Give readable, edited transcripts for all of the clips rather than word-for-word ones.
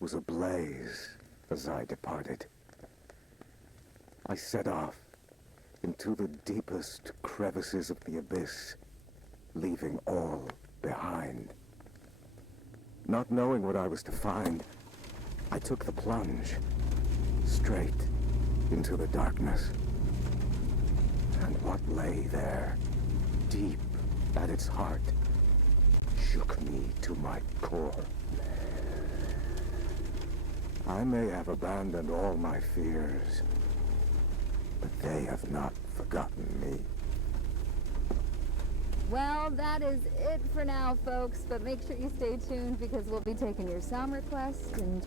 was ablaze as I departed. I set off into the deepest crevices of the abyss, leaving all behind. Not knowing what I was to find, I took the plunge, straight into the darkness. And what lay there, deep at its heart, shook me to my core. I may have abandoned all my fears, but they have not forgotten me. Well, that is it for now, folks, but make sure you stay tuned because we'll be taking your song requests and...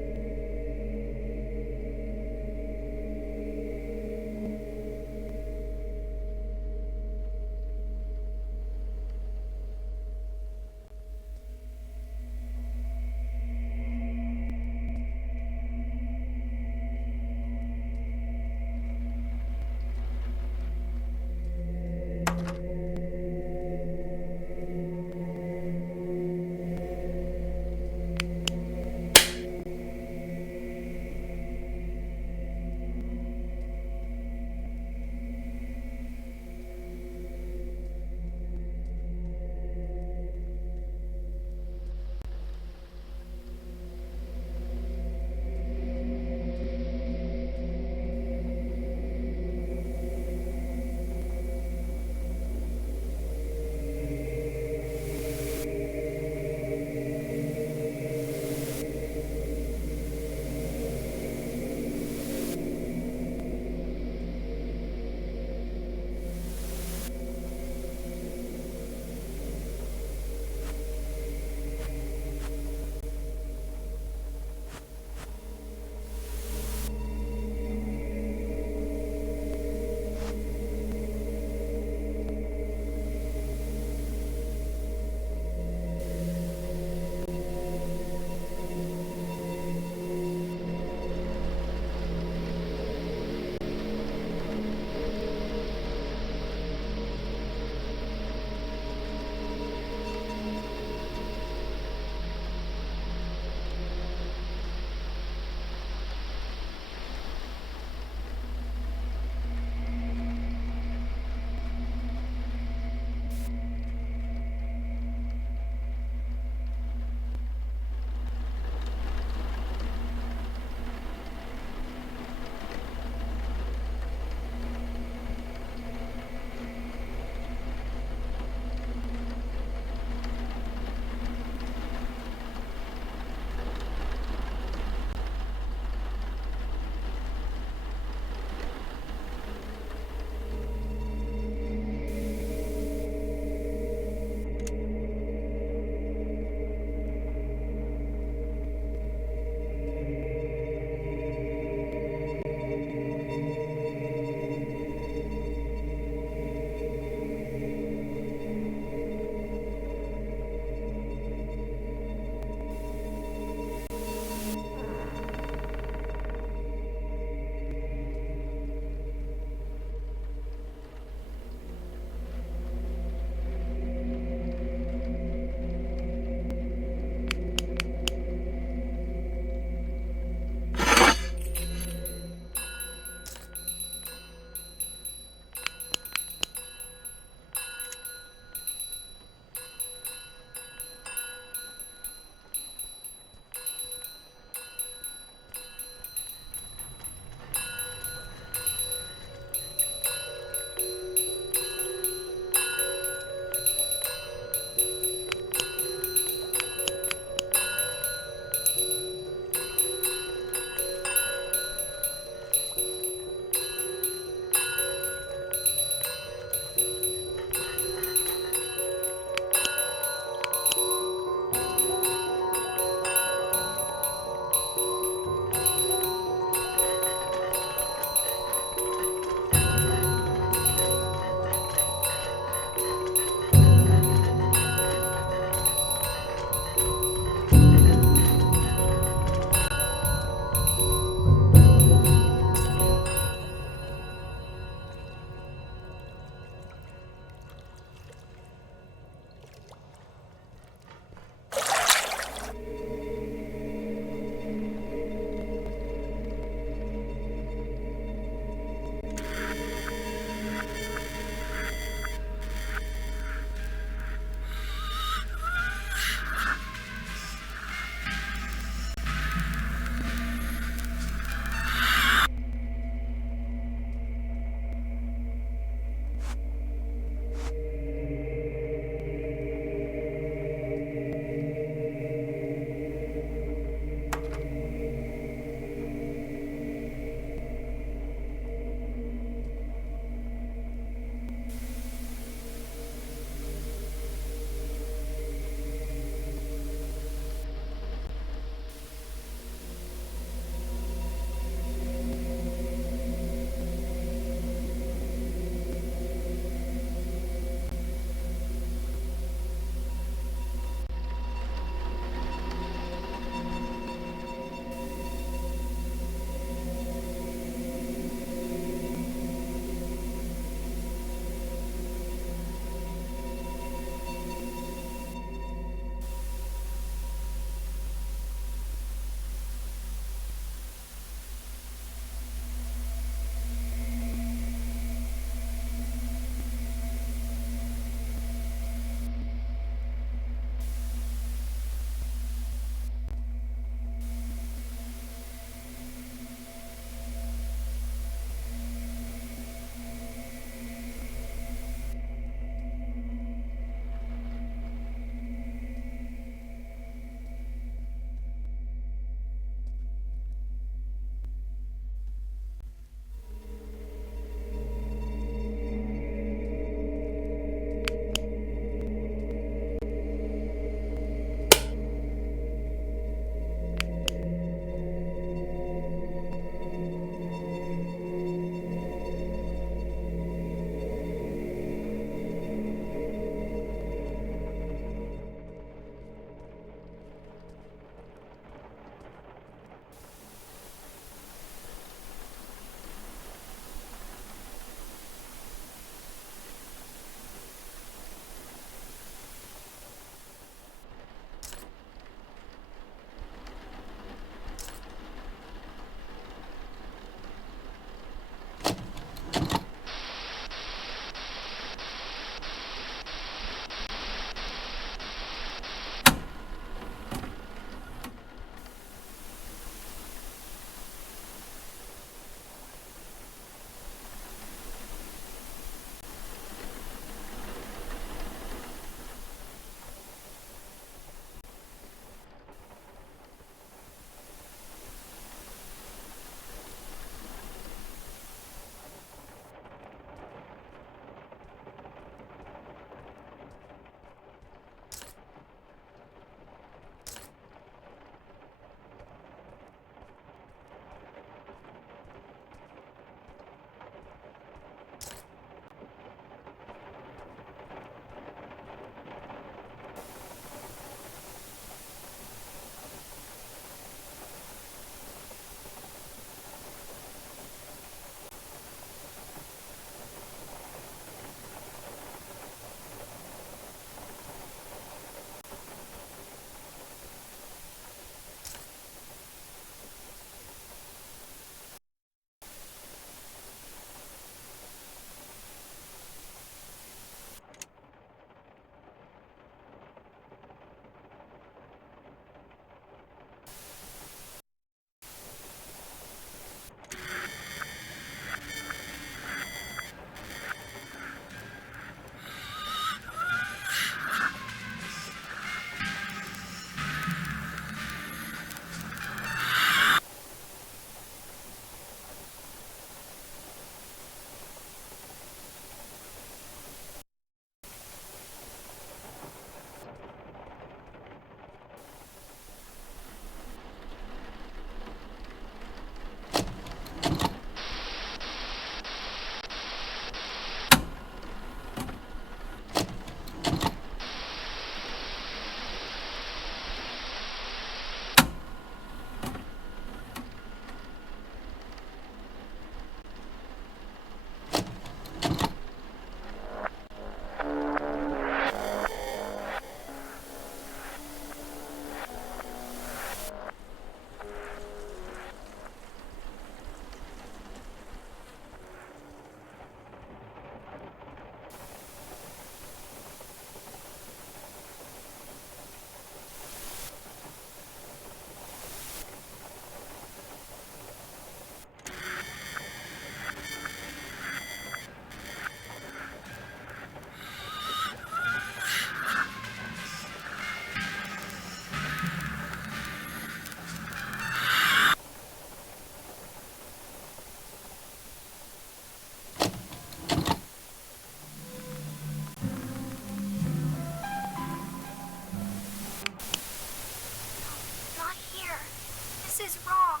This is wrong.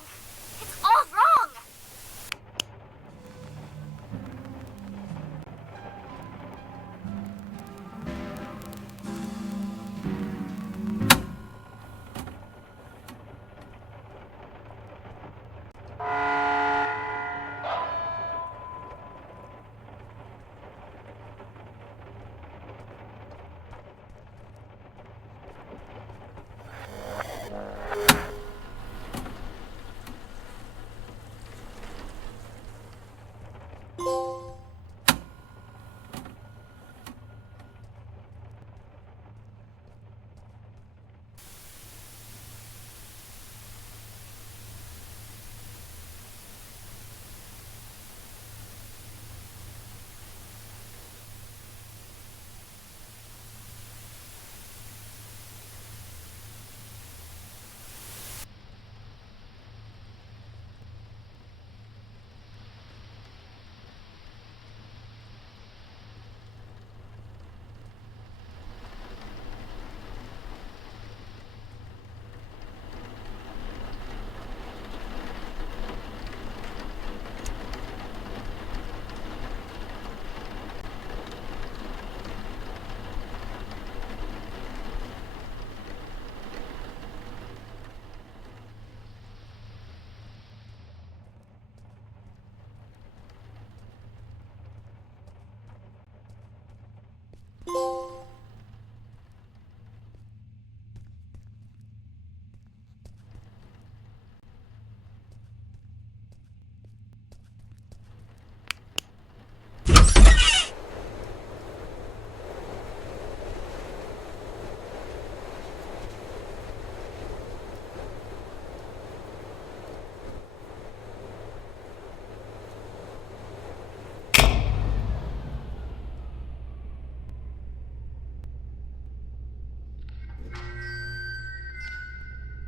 It's all wrong.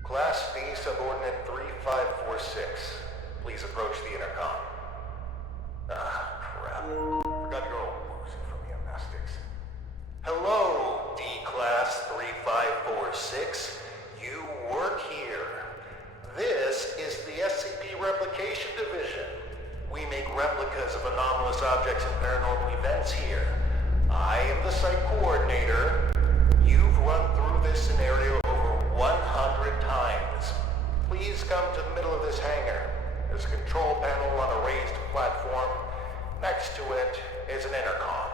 Class B subordinate 3546. Please approach the intercom. Ah, crap. Forgot your old woozy from the gymnastics. Hello, D-Class 3546. You work here. This is the SCP Replication Division. We make replicas of anomalous objects and paranormal events here. I am the site coordinator. You've run through this scenario over 100 times. Please come to the middle of this hangar. There's a control panel on a raised platform. Next to it is an intercom.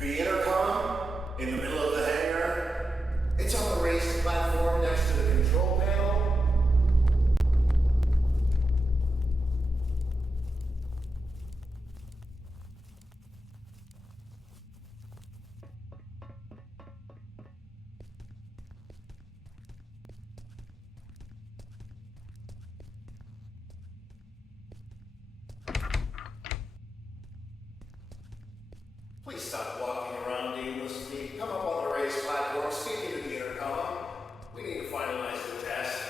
The intercom in the middle of the hangar. It's on the raised platform next to the control panel. Please stop walking around aimlessly. Come up on the raised platform, speak into the intercom. We need to finalize the test.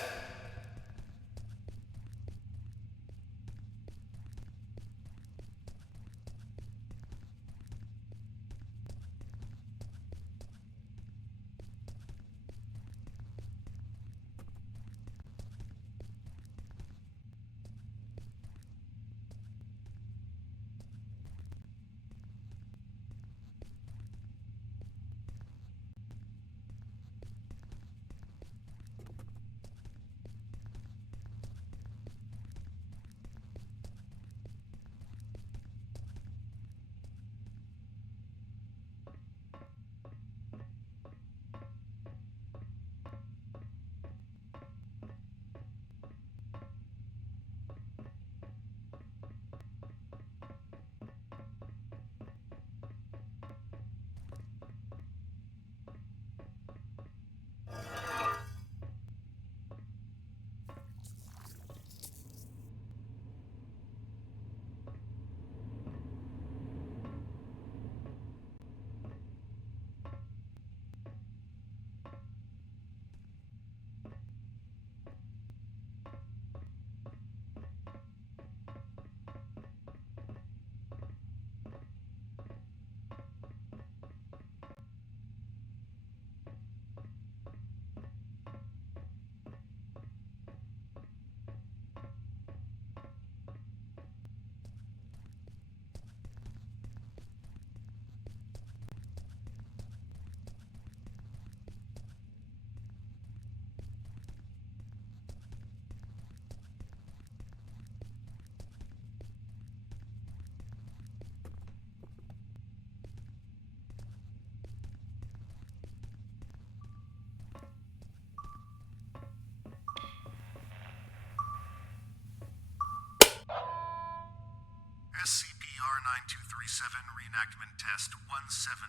9237 reenactment test 179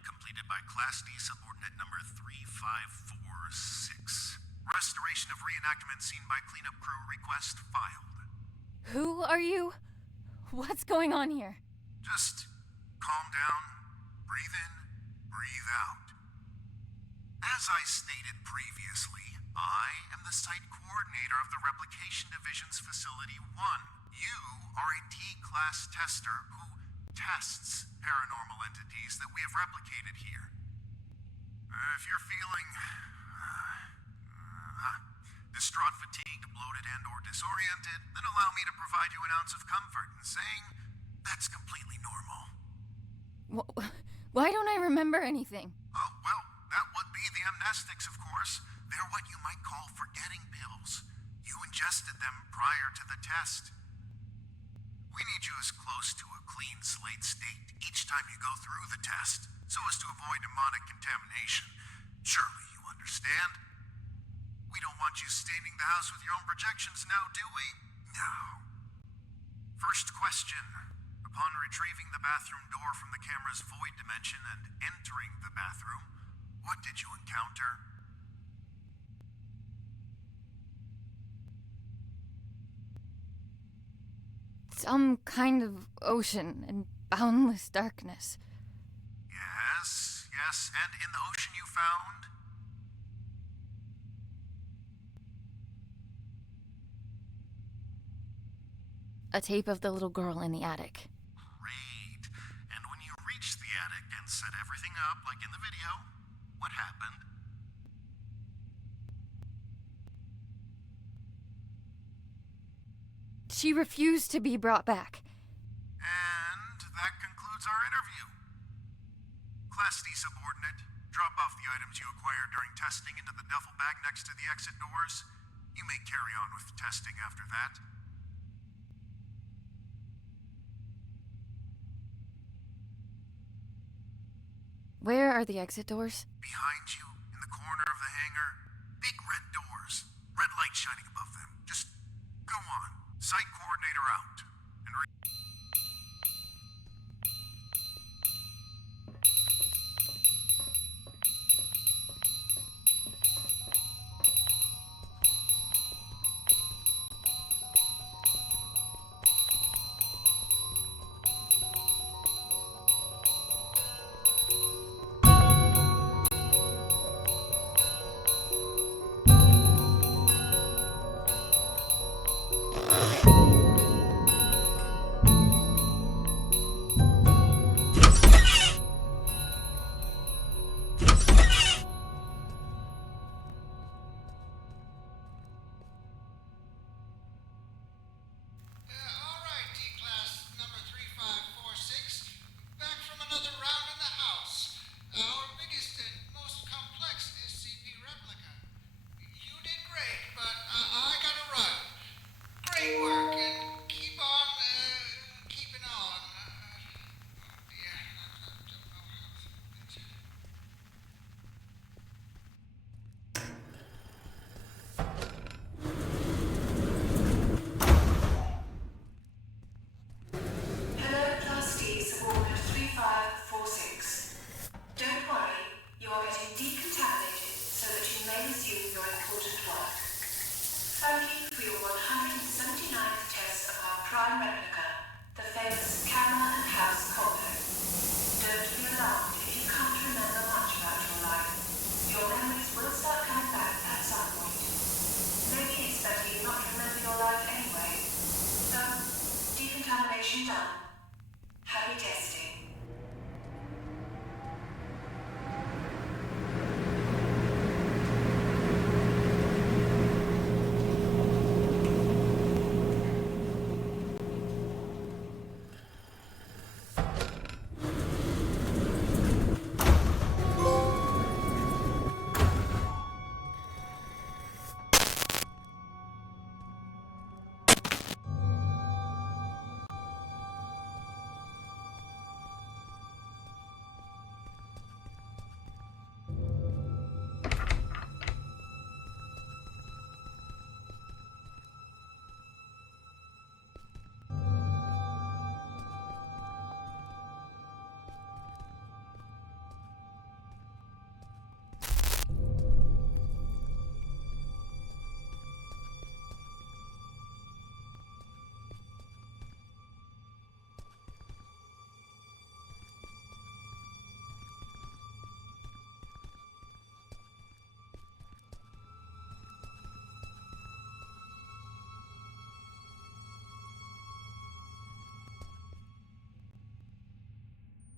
completed by Class D subordinate number 3546. Restoration of reenactment scene by cleanup crew request filed. Who are you? What's going on here? Just calm down, breathe in, breathe out. As I stated previously, I am the site coordinator of the Replication Division's Facility 1. You are a T-Class tester who tests paranormal entities that we have replicated here. If you're feeling distraught, fatigued, bloated, and or disoriented, then allow me to provide you an ounce of comfort in saying that's completely normal. Why don't I remember anything? Oh, well, that would be the amnestics, of course. They're what you might call forgetting pills. You ingested them prior to the test. We need you as close to a clean slate state each time you go through the test, so as to avoid demonic contamination. Surely you understand? We don't want you staining the house with your own projections now, do we? No. First question. Upon retrieving the bathroom door from the camera's void dimension and entering the bathroom, what did you encounter? Some kind of ocean and boundless darkness. Yes, yes, and in the ocean you found? A tape of the little girl in the attic. Great. And when you reached the attic and set everything up like in the video, what happened? She refused to be brought back. And that concludes our interview. Class D subordinate, drop off the items you acquired during testing into the duffel bag next to the exit doors. You may carry on with testing after that. Where are the exit doors? Behind you, in the corner of the hangar, big red doors. Red light shining above them. Just go on. Site coordinator out. And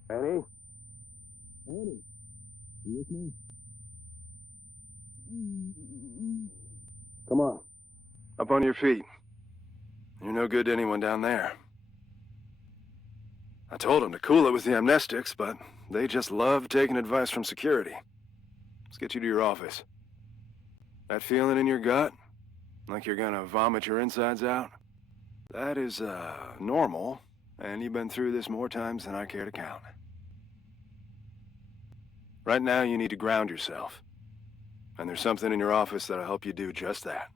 Annie? Annie? You with me? Come on. Up on your feet. You're no good to anyone down there. I told them to cool it with the amnestics, but they just love taking advice from security. Let's get you to your office. That feeling in your gut? Like you're gonna vomit your insides out? That is, normal, and you've been through this more times than I care to count. Right now, you need to ground yourself. And there's something in your office that'll help you do just that.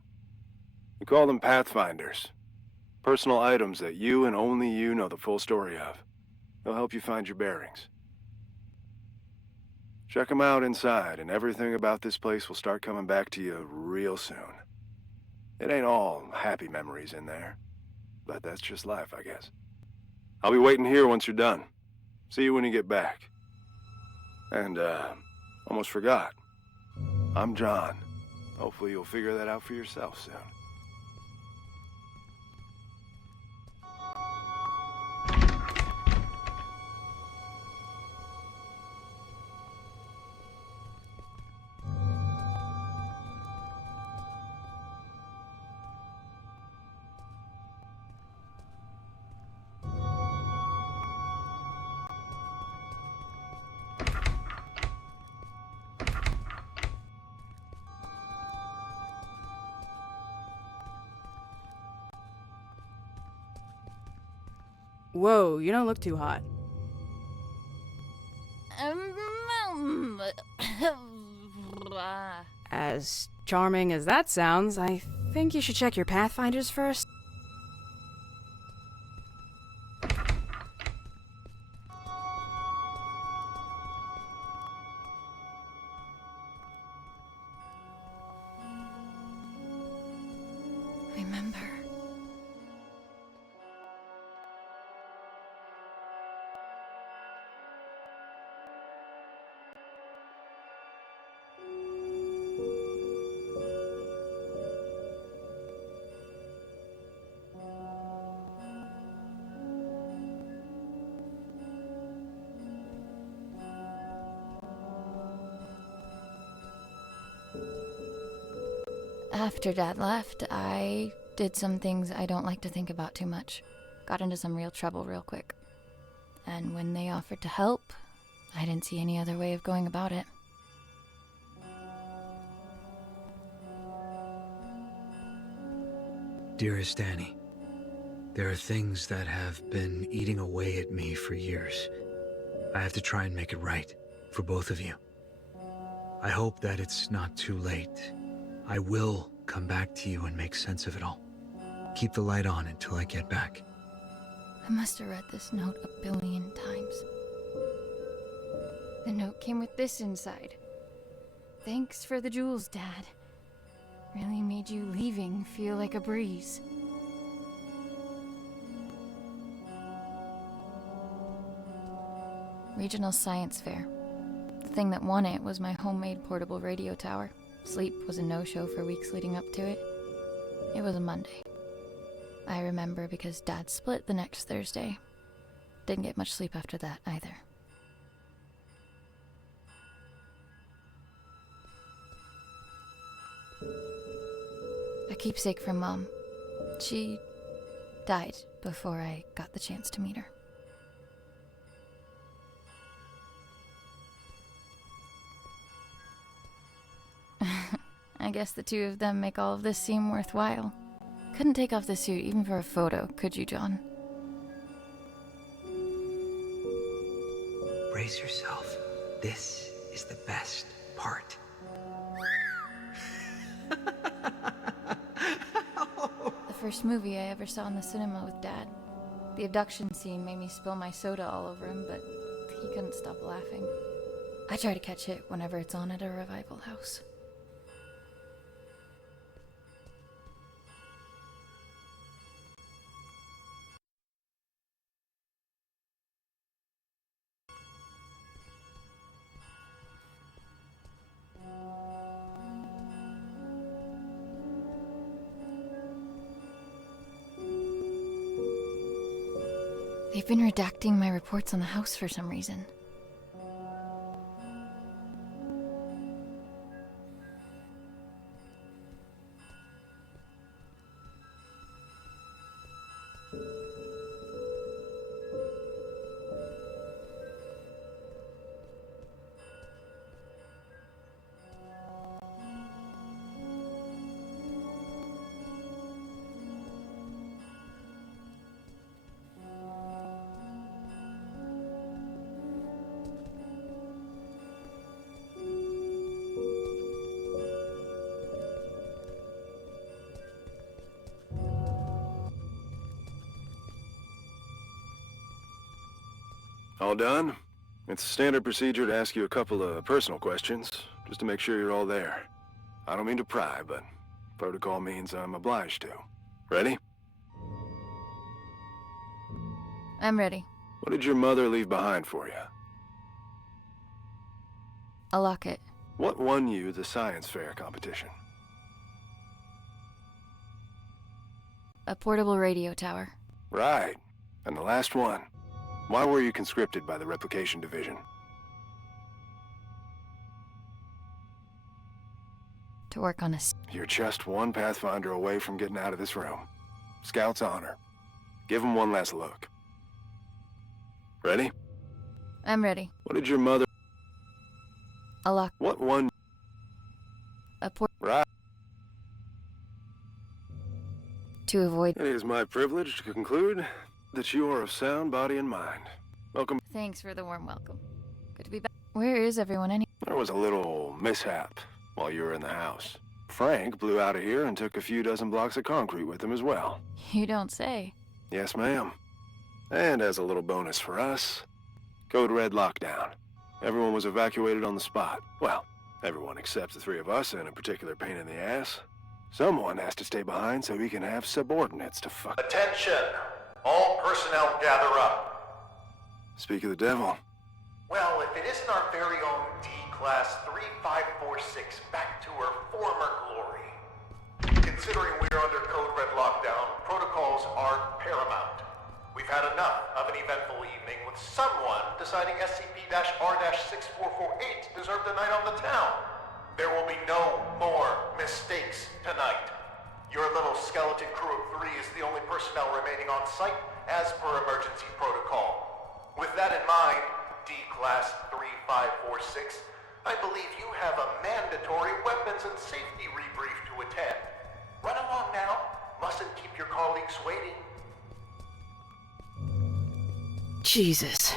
We call them Pathfinders. Personal items that you and only you know the full story of. They'll help you find your bearings. Check them out inside, and everything about this place will start coming back to you real soon. It ain't all happy memories in there, but that's just life, I guess. I'll be waiting here once you're done. See you when you get back. And, almost forgot. I'm John. Hopefully you'll figure that out for yourself soon. Whoa, you don't look too hot. As charming as that sounds, I think you should check your Pathfinders first. Remember. After Dad left, I did some things I don't like to think about too much. Got into some real trouble real quick. And when they offered to help, I didn't see any other way of going about it. Dearest Annie, there are things that have been eating away at me for years. I have to try and make it right, for both of you. I hope that it's not too late. I will come back to you and make sense of it all. Keep the light on until I get back. I must have read this note a billion times. The note came with this inside. Thanks for the jewels, Dad. Really made you leaving feel like a breeze. Regional Science Fair. The thing that won it was my homemade portable radio tower. Sleep was a no-show for weeks leading up to it. It was a Monday. I remember because Dad split the next Thursday. Didn't get much sleep after that either. A keepsake from Mom. She died before I got the chance to meet her. I guess the two of them make all of this seem worthwhile. Couldn't take off the suit even for a photo, could you, John? Brace yourself. This is the best part. The first movie I ever saw in the cinema with Dad. The abduction scene made me spill my soda all over him, but he couldn't stop laughing. I try to catch it whenever it's on at a revival house. The They've been redacting my reports on the house for some reason. All done? It's standard procedure to ask you a couple of personal questions, just to make sure you're all there. I don't mean to pry, but protocol means I'm obliged to. Ready? I'm ready. What did your mother leave behind for you? A locket. What won you the science fair competition? A portable radio tower. Right. And the last one. Why were you conscripted by the replication division? To work on a... You're just one Pathfinder away from getting out of this room. Scout's honor. Give him one last look. Ready? I'm ready. What did your mother... A lock... What one... A port... Right. To avoid... It is my privilege to conclude that you are of sound body and mind. Welcome. Thanks for the warm welcome. Good to be back. Where is everyone anyway? There was a little mishap while you were in the house. Frank blew out of here and took a few dozen blocks of concrete with him as well. You don't say. Yes, ma'am. And as a little bonus for us, Code Red lockdown. Everyone was evacuated on the spot. Well, everyone except the three of us and a particular pain in the ass. Someone has to stay behind so we can have subordinates to fuck. Attention! All personnel gather up. Speak of the devil. Well, if it isn't our very own D-Class 3546 back to her former glory. Considering we're under Code Red lockdown, protocols are paramount. We've had enough of an eventful evening with someone deciding SCP-R-6448 deserved a night on the town. There will be no more mistakes tonight. Your little skeleton crew of 3 is the only personnel remaining on site as per emergency protocol. With that in mind, D-Class 3546, I believe you have a mandatory weapons and safety rebrief to attend. Run along now. Mustn't keep your colleagues waiting. Jesus.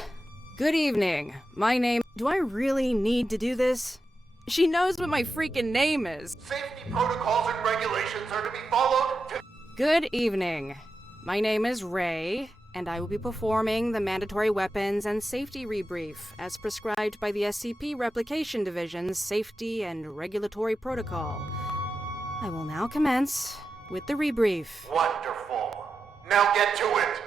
Good evening. My name... Do I really need to do this? She knows what my freaking name is. Safety protocols and regulations are to be followed. Good evening. My name is Ray, and I will be performing the mandatory weapons and safety rebrief as prescribed by the SCP Replication Division's Safety and Regulatory Protocol. I will now commence with the rebrief. Wonderful. Now get to it.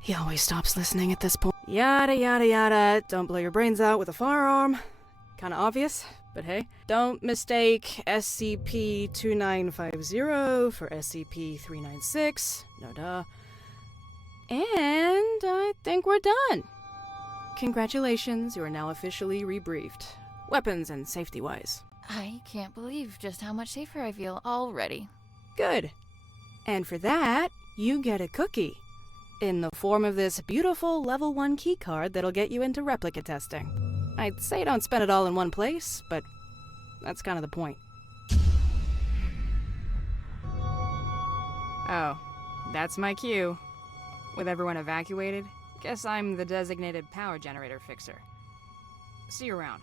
He always stops listening at this point. Yada yada yada. Don't blow your brains out with a firearm. Kinda obvious, but hey. Don't mistake SCP-2950 for SCP-396. No duh. And I think we're done. Congratulations, you are now officially rebriefed. Weapons and safety-wise. I can't believe just how much safer I feel already. Good. And for that, you get a cookie. In the form of this beautiful level 1 keycard that'll get you into replica testing. I'd say don't spend it all in one place, but that's kind of the point. Oh, that's my cue. With everyone evacuated, guess I'm the designated power generator fixer. See you around.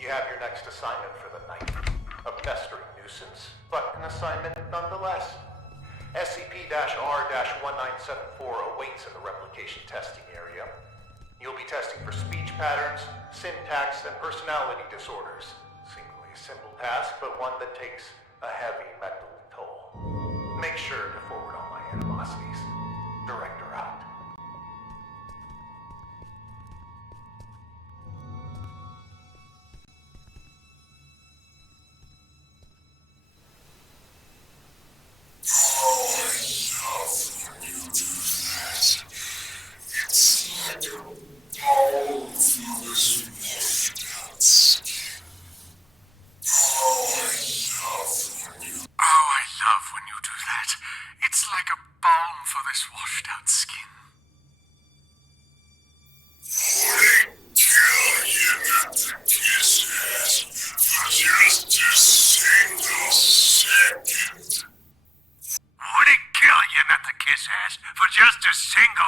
You have your next assignment for the night. A pestering nuisance, but an assignment nonetheless. SCP-R-1974 awaits in the replication testing area. You'll be testing for speech patterns, syntax, and personality disorders. Seemingly a simple task, but one that takes a heavy mental toll. Make sure to forward all my animosities. Director out.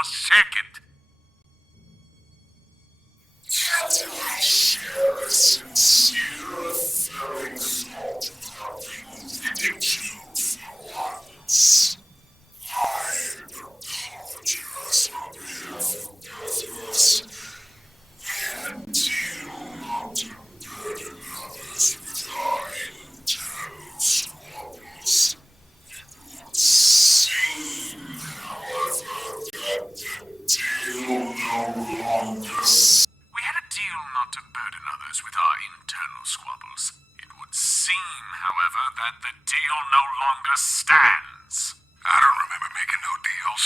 last second. Captain, I share a sincere feeling thought of having ridiculed for once. I apologize on behalf of both of us, and deal not to burden others with our internal squabbles. It would seem, however, that the deal no longer. We had a deal not to burden others with our internal squabbles. It would seem, however, that the deal no longer stands. I don't remember making no deals.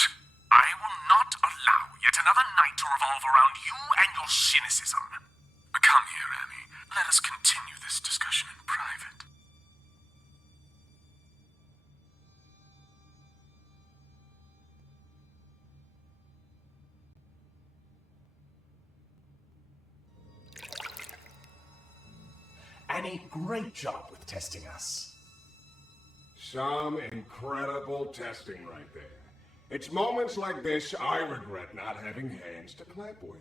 I will not allow yet another night to revolve around you and your cynicism. Come here, Annie. Let us continue this discussion in private. Annie, great job with testing us. Some incredible testing right there. It's moments like this I regret not having hands to clap with.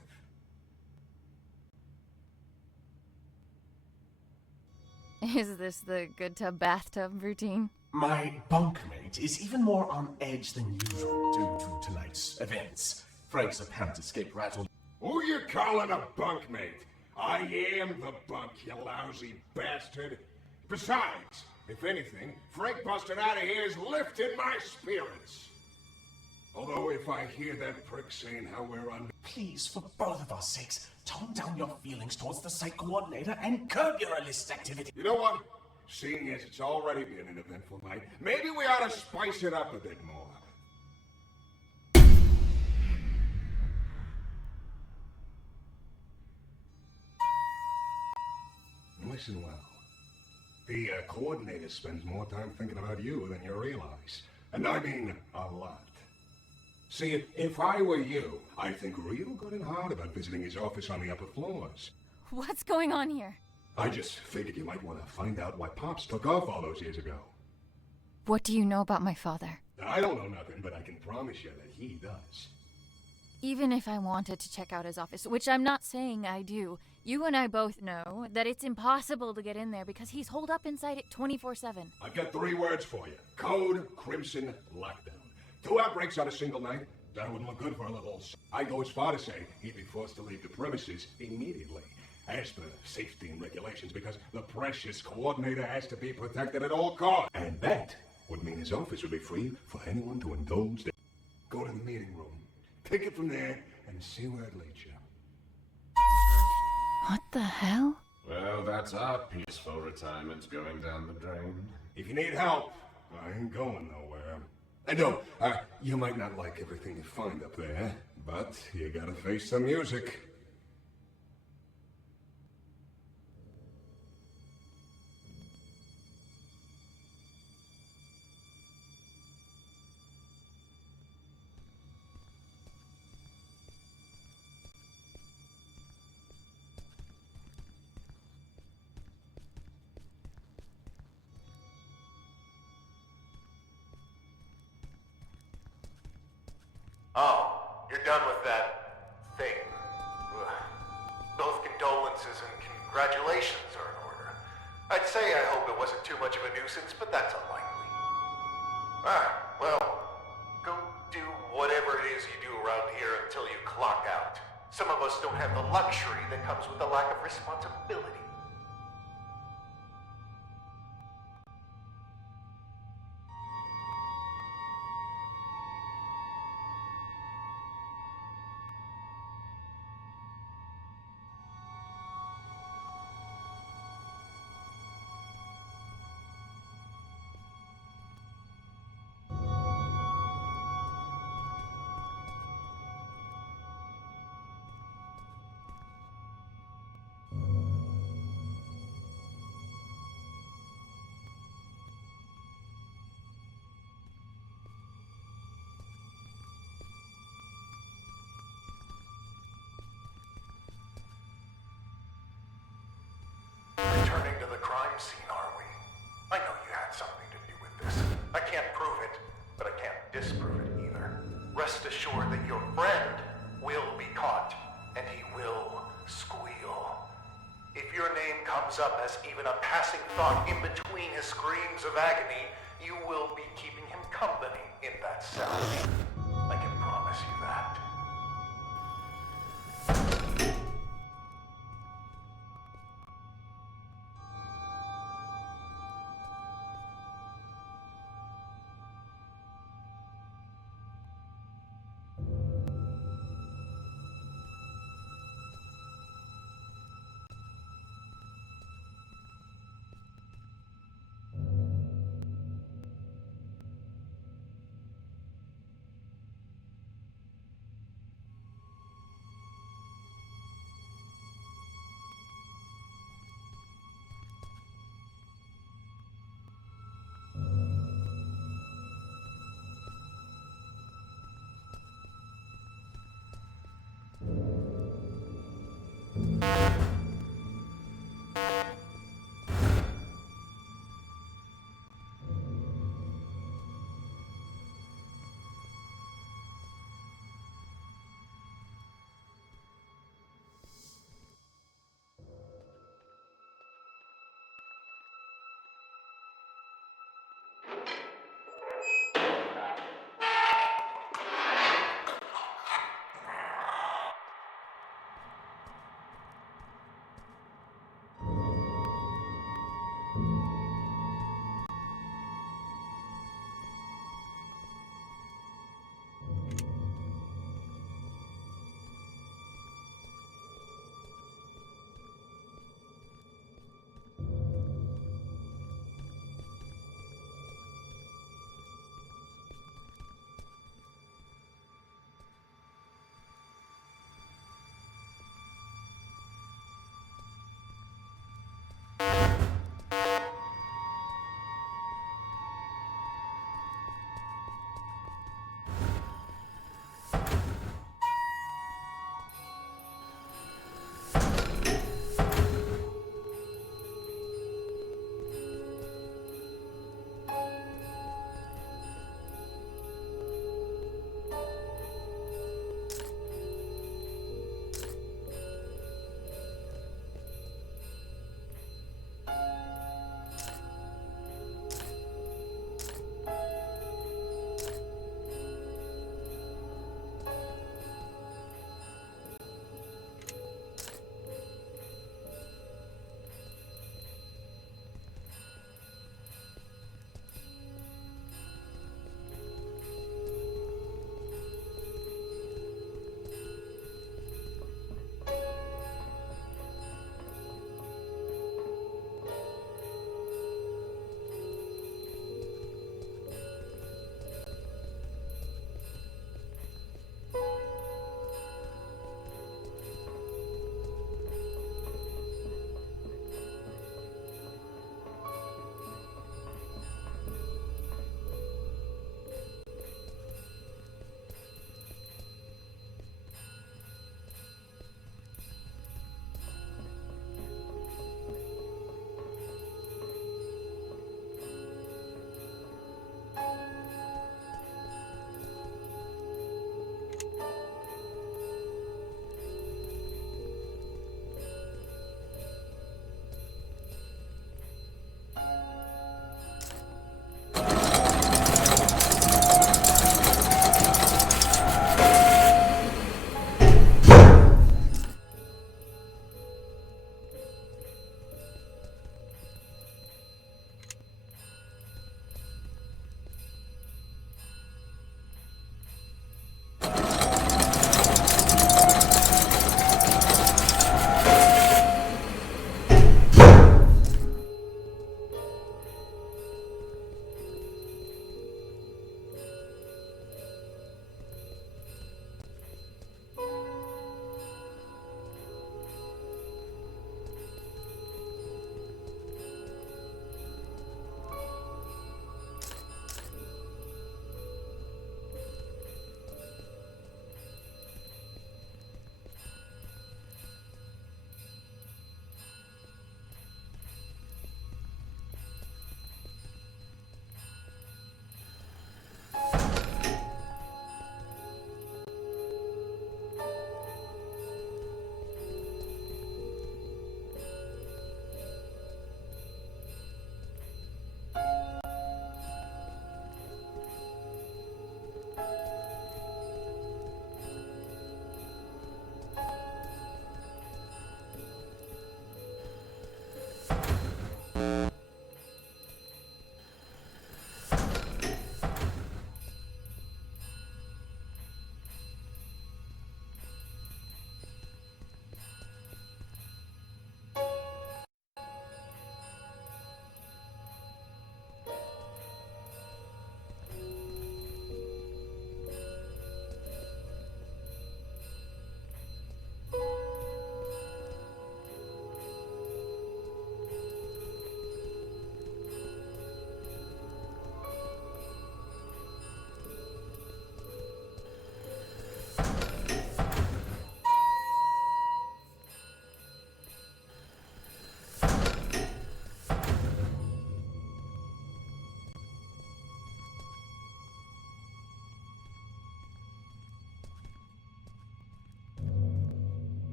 Is this the good tub bathtub routine? My bunkmate is even more on edge than usual due to tonight's events. Frank's apparent escape rattled. Who you calling a bunkmate? I am the bunk, you lousy bastard. Besides, if anything, Frank busted out of here has lifted my spirits. Although if I hear that prick saying how we're under... Please, for both of our sakes, tone down your feelings towards the site coordinator and curb your illicit activity. You know what? Seeing as it's already been an eventful night, maybe we ought to spice it up a bit more. Listen well. The coordinator spends more time thinking about you than you realize. And I mean a lot. See, if I were you, I'd think real good and hard about visiting his office on the upper floors. What's going on here? I just figured you might want to find out why Pops took off all those years ago. What do you know about my father? I don't know nothing, but I can promise you that he does. Even if I wanted to check out his office, which I'm not saying I do, you and I both know that it's impossible to get in there because he's holed up inside it 24/7. I've got 3 words for you. Code Crimson Lockdown. 2 outbreaks on a single night? That wouldn't look good for a little... I'd go as far to say he'd be forced to leave the premises immediately. As for safety and regulations, because the precious coordinator has to be protected at all costs. And that would mean his office would be free for anyone to indulge. Go to the meeting room. Take it from there and see where it leads you. What the hell? Well, that's our peaceful retirement going down the drain. If you need help, I ain't going nowhere. And no, you might not like everything you find up there, but you gotta face the music. Oh, you're done with that thing. Ugh. Both condolences and congratulations are in order. I'd say I hope it wasn't too much of a nuisance, but that's unlikely. Well, go do whatever it is you do around here until you clock out. Some of us don't have the luxury that comes with the lack of responsibility. Returning to the crime scene, are we? I know you had something to do with this. I can't prove it, but I can't disprove it either. Rest assured that your friend will be caught, and he will squeal. If your name comes up as even a passing thought in between his screams of agony, you will be keeping him company in that cell. I can promise you that.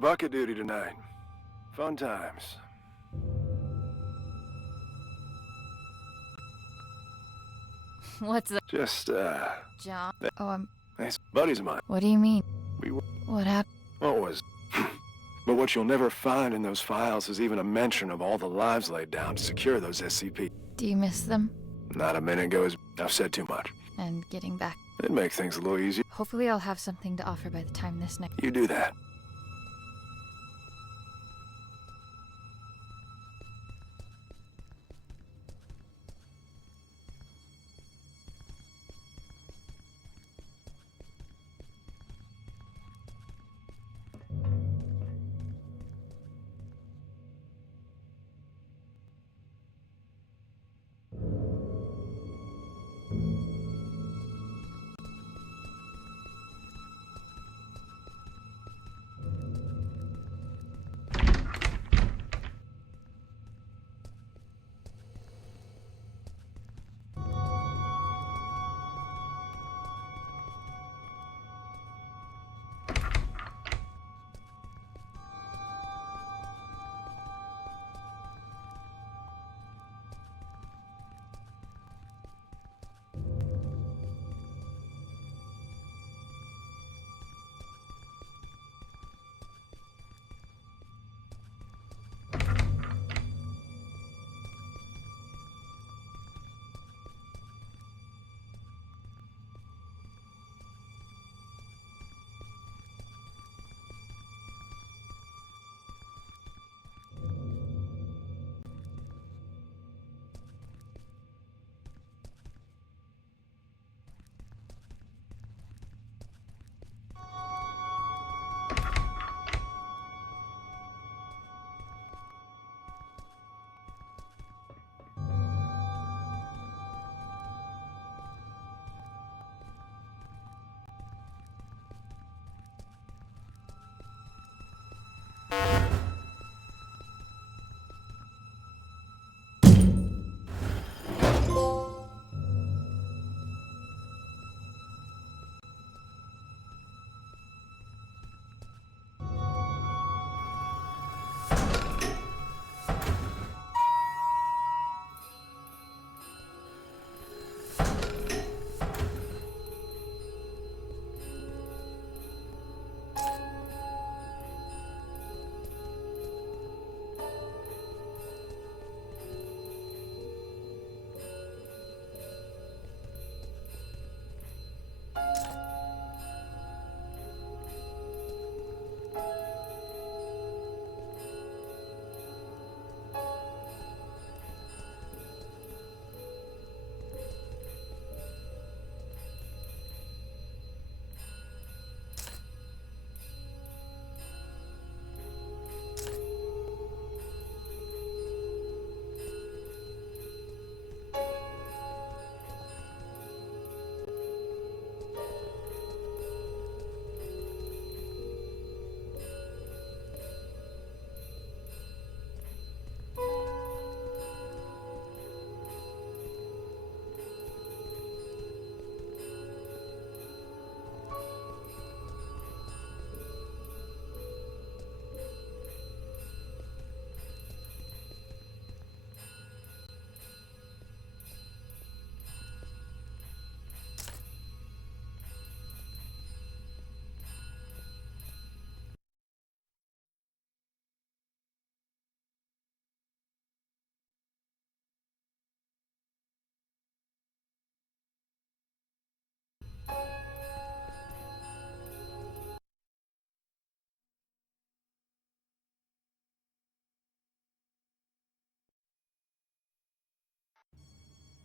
bucket duty tonight. Fun times. What's that? Just, John? Oh, nice buddies of mine. what do you mean? We were... What happened? What was... But what you'll never find in those files is even a mention of all the lives laid down to secure those SCP. Do you miss them? Not a minute goes... I've said too much. And getting back. It'd make things a little easier. Hopefully I'll have something to offer by the time this next... You do that.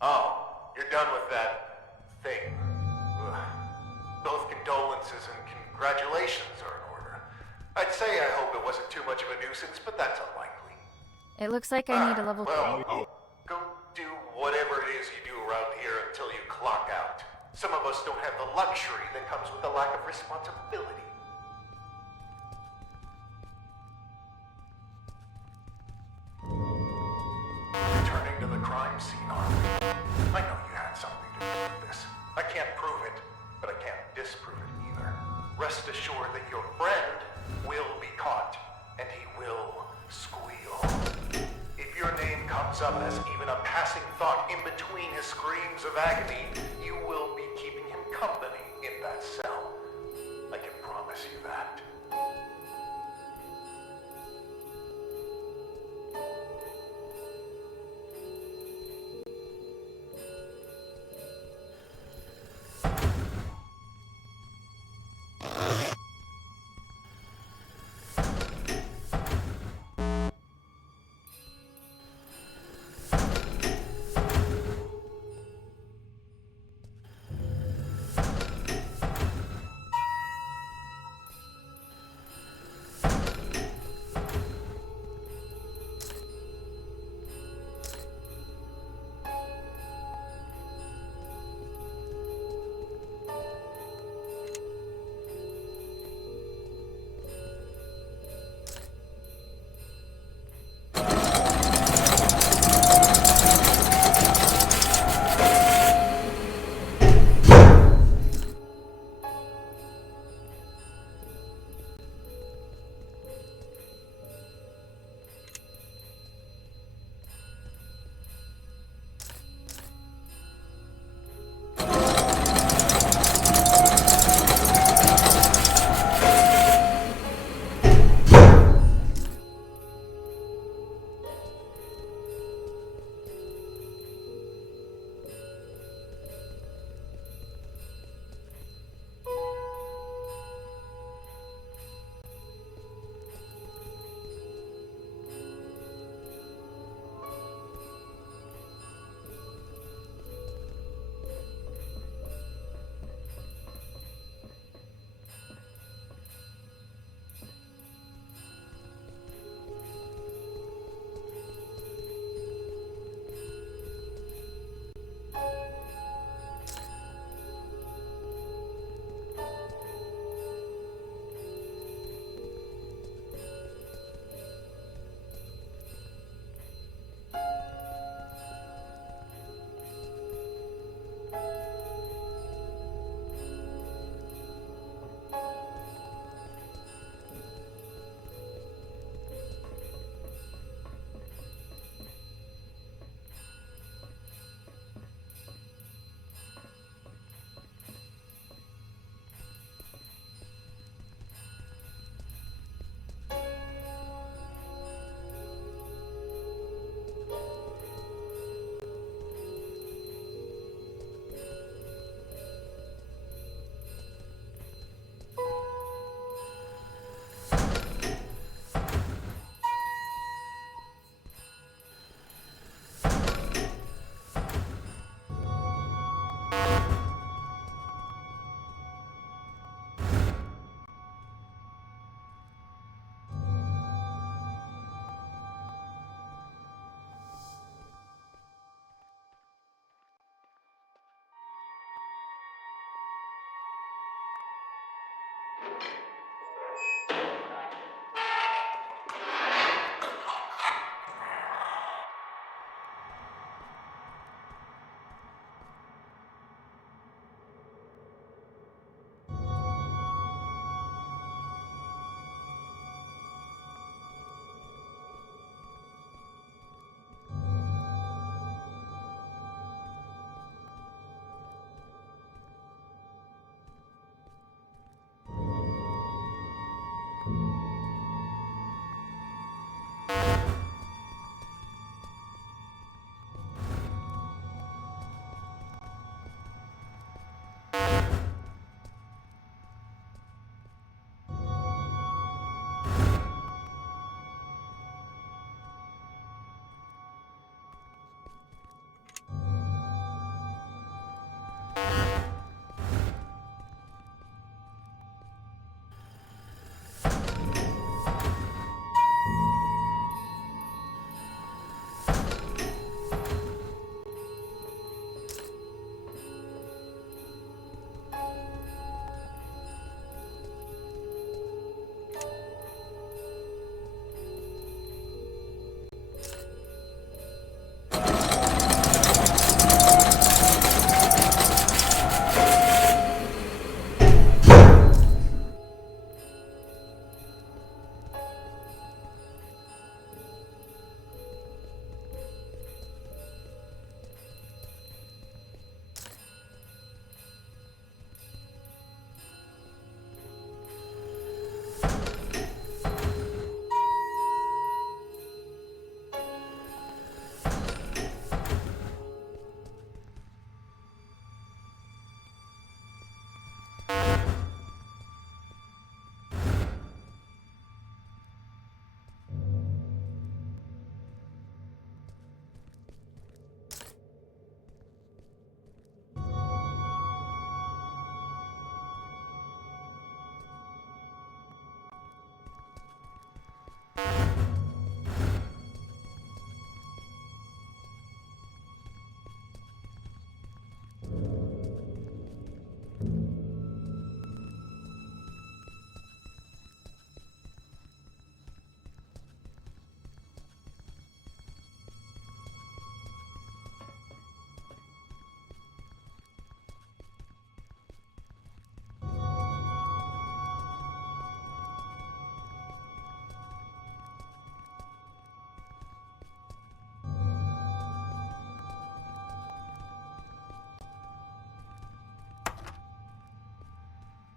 Oh, you're done with that thing. Ugh. Both condolences and congratulations are in order. I'd say I hope it wasn't too much of a nuisance, but that's unlikely. It looks like I need a level... Well, go do whatever it is you do around here until you clock out. Some of us don't have the luxury that comes with the lack of responsibility. Returning to the crime scene, Arthur. I know you had something to do with this. I can't prove it, but I can't disprove it either. Rest assured that your friend will be caught. comes up as even a passing thought in between his screams of agony, you will be keeping him company in that cell. I can promise you that.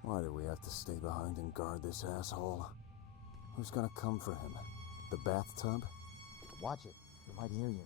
Why do we have to stay behind and guard this asshole? Who's gonna come for him? The bathtub? Watch it. He might hear you.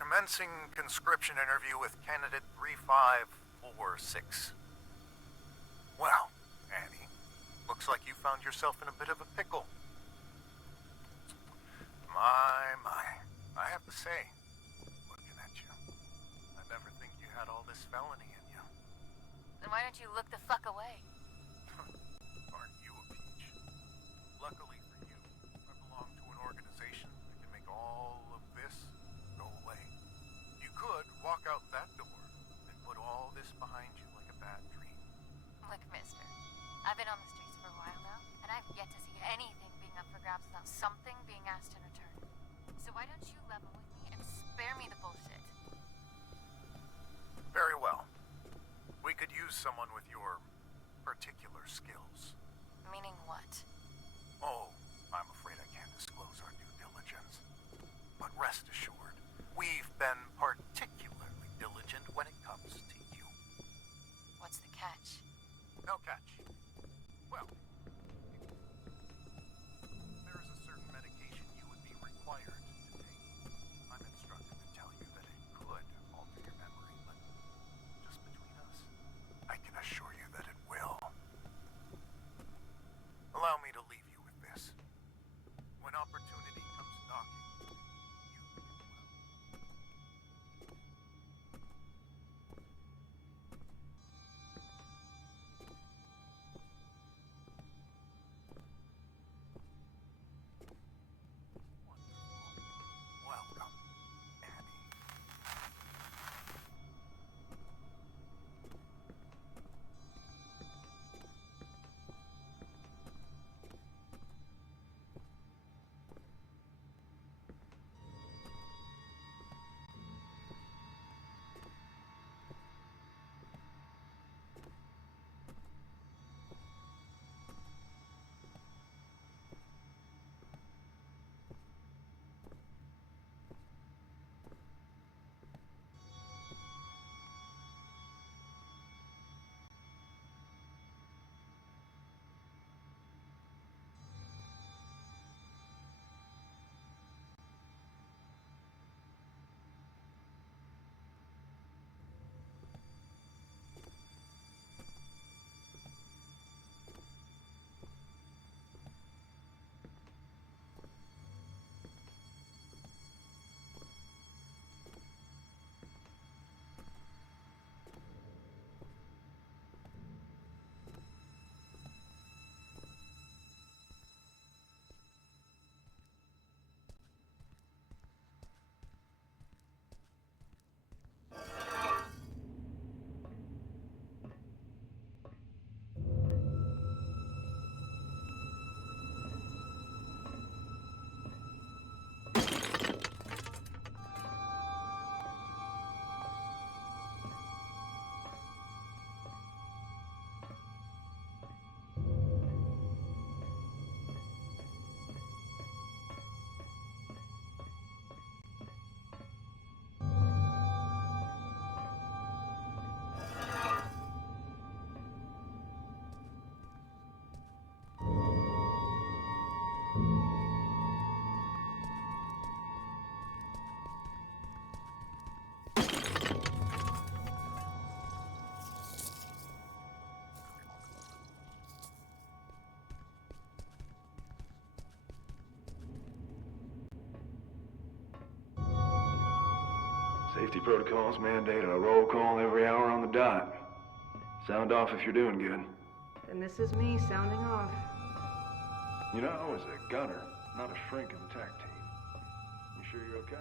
Commencing conscription interview with candidate 3546. Well, Annie, looks like you found yourself in a bit of a pickle. My. I have to say, looking at you, I never think you had all this felony in you. Then why don't you look the fuck away? Aren't you a peach? Luckily for you, I belong to an organization that can make all of this go away. You could walk out that door and put all this behind you like a bad dream. Look, mister, I've been on the streets for a while now, and I've yet to see anything being up for grabs without something being asked in return. So why don't you level with me and spare me the bullshit? Very well. We could use someone with your particular skills. Meaning what? Oh, I'm afraid I can't disclose our due diligence. But rest assured, we've been particularly diligent when it comes to you. What's the catch? No catch. Well, there is a certain medication you would be required to take. I'm instructed to tell you that it could alter your memory, but just between us, I can assure you that it will. Allow me to leave you with this. When opportunity comes knocking, you do well. Safety protocols mandate a roll call every hour on the dot. Sound off if you're doing good. And this is me sounding off. You know, I was a gunner, not a shrink in the TAC team. You sure you're okay?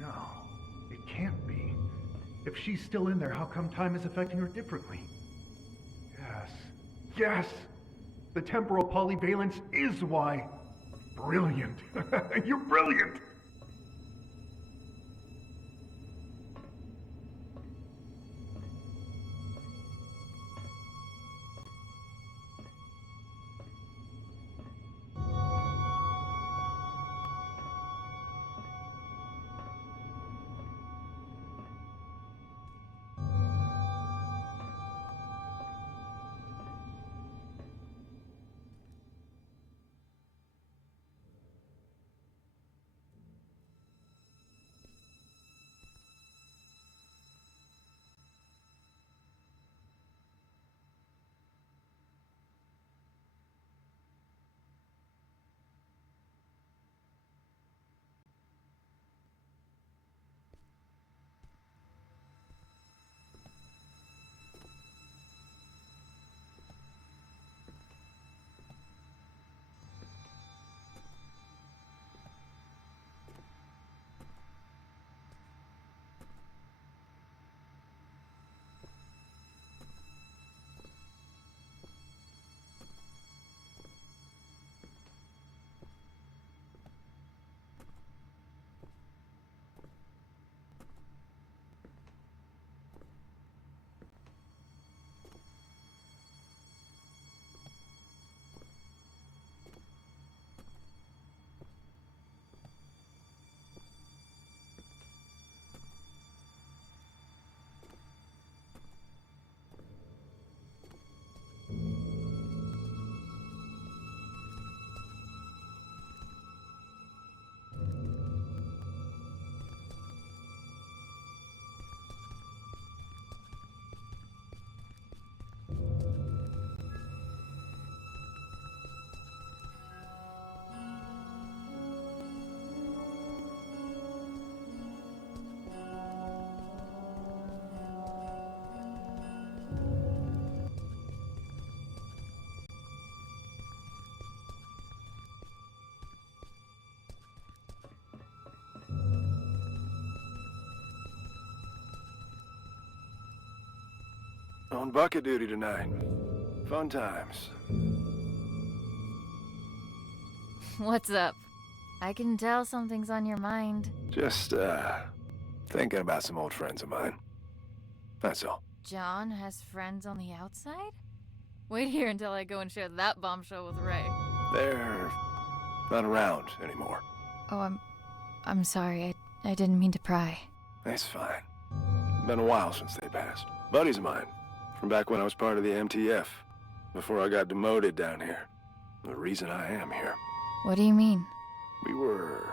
No, it can't be. If she's still in there, how come time is affecting her differently? Yes. Yes! The temporal polyvalence is why. Brilliant. You're brilliant! On bucket duty tonight. Fun times. What's up? I can tell something's on your mind. Just, thinking about some old friends of mine. That's all. John has friends on the outside? Wait here until I go and share that bombshell with Ray. They're not around anymore. Oh, I'm sorry. I didn't mean to pry. That's fine. Been a while since they passed. Buddies of mine, from back when I was part of the MTF, before I got demoted down here. The reason I am here. What do you mean? We were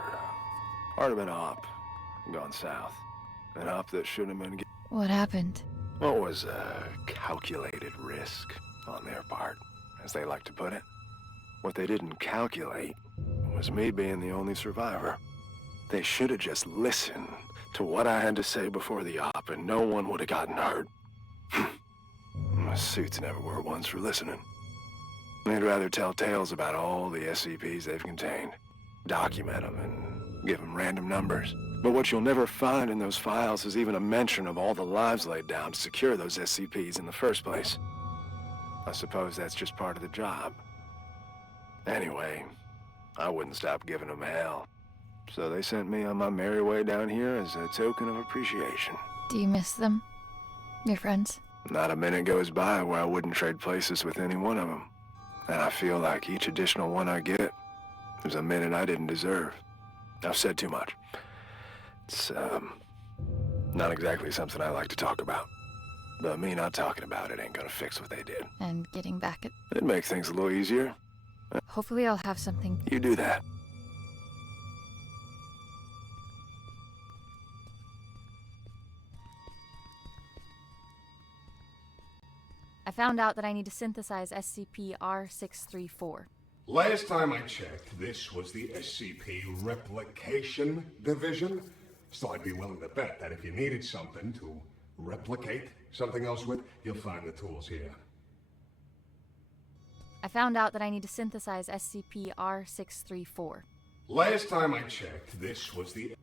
part of an op gone south. An op that shouldn't have been... What happened? Well, it was a calculated risk on their part, as they like to put it. What they didn't calculate was me being the only survivor. They should have just listened to what I had to say before the op, and no one would have gotten hurt. My suits never were ones for listening. They'd rather tell tales about all the SCPs they've contained, document them, and give them random numbers. But what you'll never find in those files is even a mention of all the lives laid down to secure those SCPs in the first place. I suppose that's just part of the job. Anyway, I wouldn't stop giving them hell. So they sent me on my merry way down here as a token of appreciation. Do you miss them? Your friends? Not a minute goes by where I wouldn't trade places with any one of them. And I feel like each additional one I get is a minute I didn't deserve. I've said too much. It's, not exactly something I like to talk about. But me not talking about it ain't gonna fix what they did. And getting back at... It'd make things a little easier. Hopefully I'll have something... You do that. I found out that I need to synthesize SCP-R634. Last time I checked, this was the SCP Replication Division. So I'd be willing to bet that if you needed something to replicate something else with, you'll find the tools here. I found out that I need to synthesize SCP-R634. Last time I checked, this was the...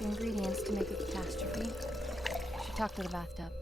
the ingredients to make a catastrophe. I should talk to the bathtub.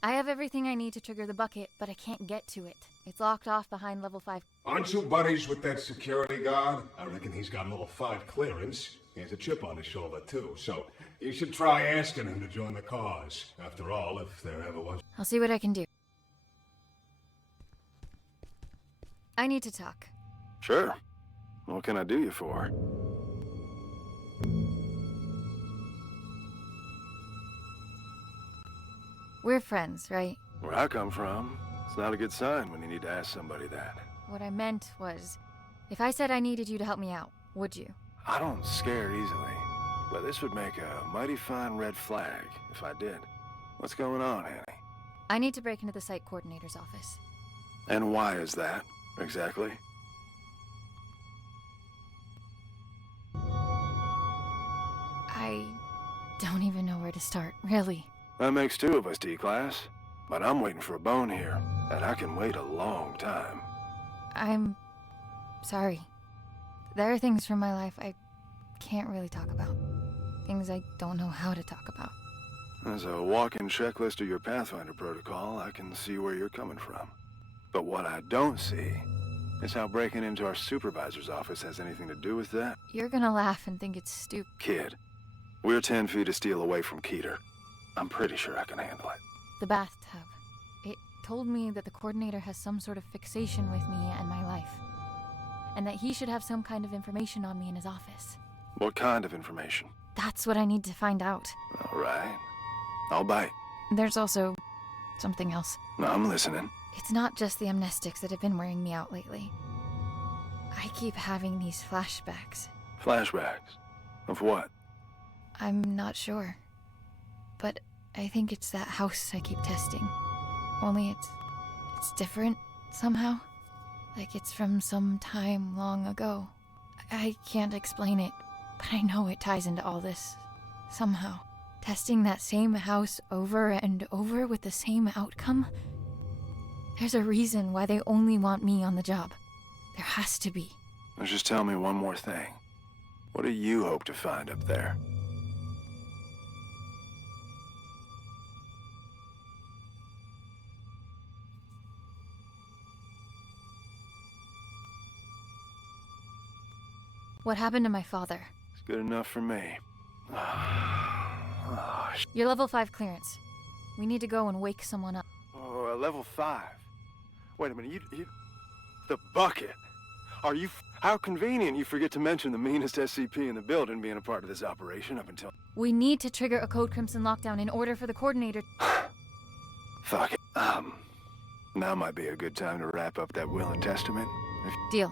I have everything I need to trigger the bucket, but I can't get to it. It's locked off behind level 5. Aren't you buddies with that security guard? I reckon he's got level 5 clearance. He has a chip on his shoulder, too, so you should try asking him to join the cause. After all, if there ever was... I'll see what I can do. I need to talk. Sure. What can I do you for? We're friends, right? Where I come from, it's not a good sign when you need to ask somebody that. What I meant was, if I said I needed you to help me out, would you? I don't scare easily, but this would make a mighty fine red flag if I did. What's going on, Annie? I need to break into the site coordinator's office. And why is that, exactly? I don't even know where to start, really. That makes two of us, D-Class. But I'm waiting for a bone here, and I can wait a long time. I'm sorry. There are things from my life I can't really talk about. Things I don't know how to talk about. As a walking checklist of your Pathfinder protocol, I can see where you're coming from. But what I don't see is how breaking into our supervisor's office has anything to do with that. You're gonna laugh and think it's stupid. Kid, we're 10 feet of steel away from Keter. I'm pretty sure I can handle it. The bathtub. It told me that the coordinator has some sort of fixation with me and my life, and that he should have some kind of information on me in his office. What kind of information? That's what I need to find out. All right. I'll bite. There's also something else. I'm listening. It's not just the amnestics that have been wearing me out lately. I keep having these flashbacks. Flashbacks? Of what? I'm not sure. But I think it's that house I keep testing. Only it's different somehow. Like it's from some time long ago. I can't explain it, but I know it ties into all this somehow. Testing that same house over and over with the same outcome? There's a reason why they only want me on the job. There has to be. Now just tell me one more thing. What do you hope to find up there? What happened to my father? It's good enough for me. You're level 5 clearance. We need to go and wake someone up. Oh, level 5. Wait a minute, you... The bucket! Are you... How convenient you forget to mention the meanest SCP in the building being a part of this operation up until... We need to trigger a Code Crimson lockdown in order for the coordinator... Fuck it. Now might be a good time to wrap up that will and testament. Deal.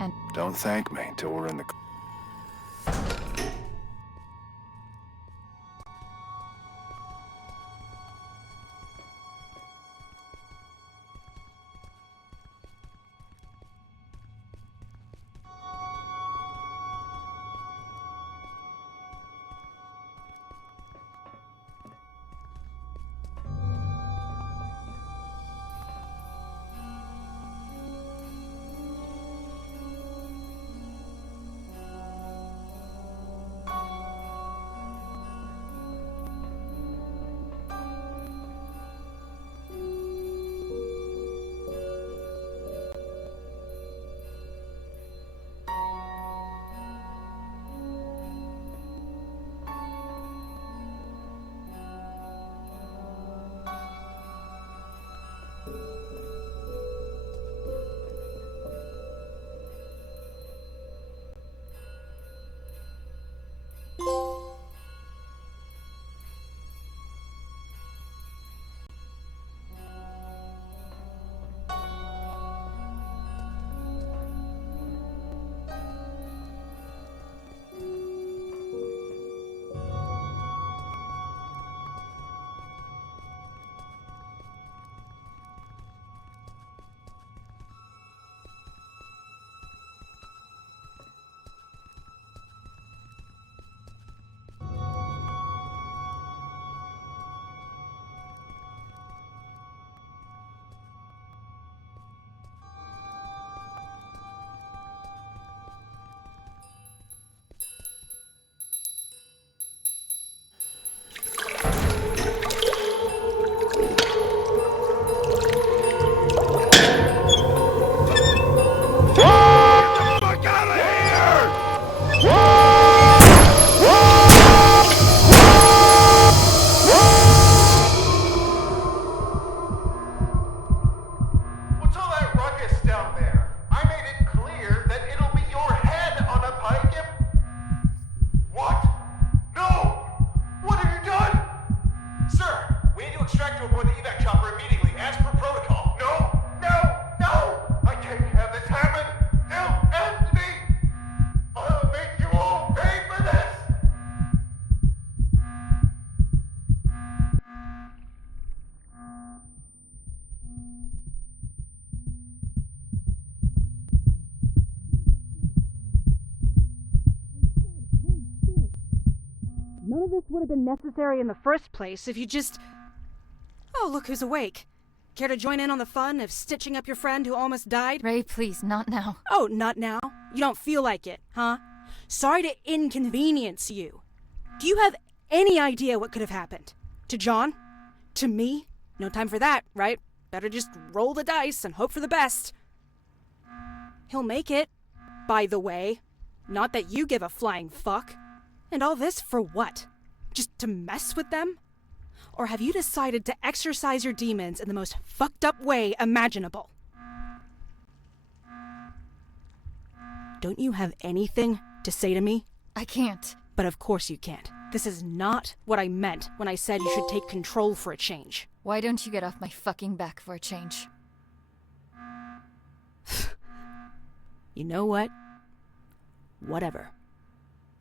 And... Don't thank me till we're in the... None of this would have been necessary in the first place if you just... Oh, look who's awake. Care to join in on the fun of stitching up your friend who almost died? Ray, please, not now. Oh, not now? You don't feel like it, huh? Sorry to inconvenience you. Do you have any idea what could have happened? To John? To me? No time for that, right? Better just roll the dice and hope for the best. He'll make it, by the way. Not that you give a flying fuck. And all this for what? Just to mess with them? Or have you decided to exercise your demons in the most fucked up way imaginable? Don't you have anything to say to me? I can't. But of course you can't. This is not what I meant when I said you should take control for a change. Why don't you get off my fucking back for a change? You know what? Whatever.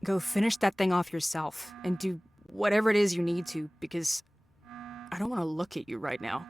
Go finish that thing off yourself and do whatever it is you need to, because I don't want to look at you right now.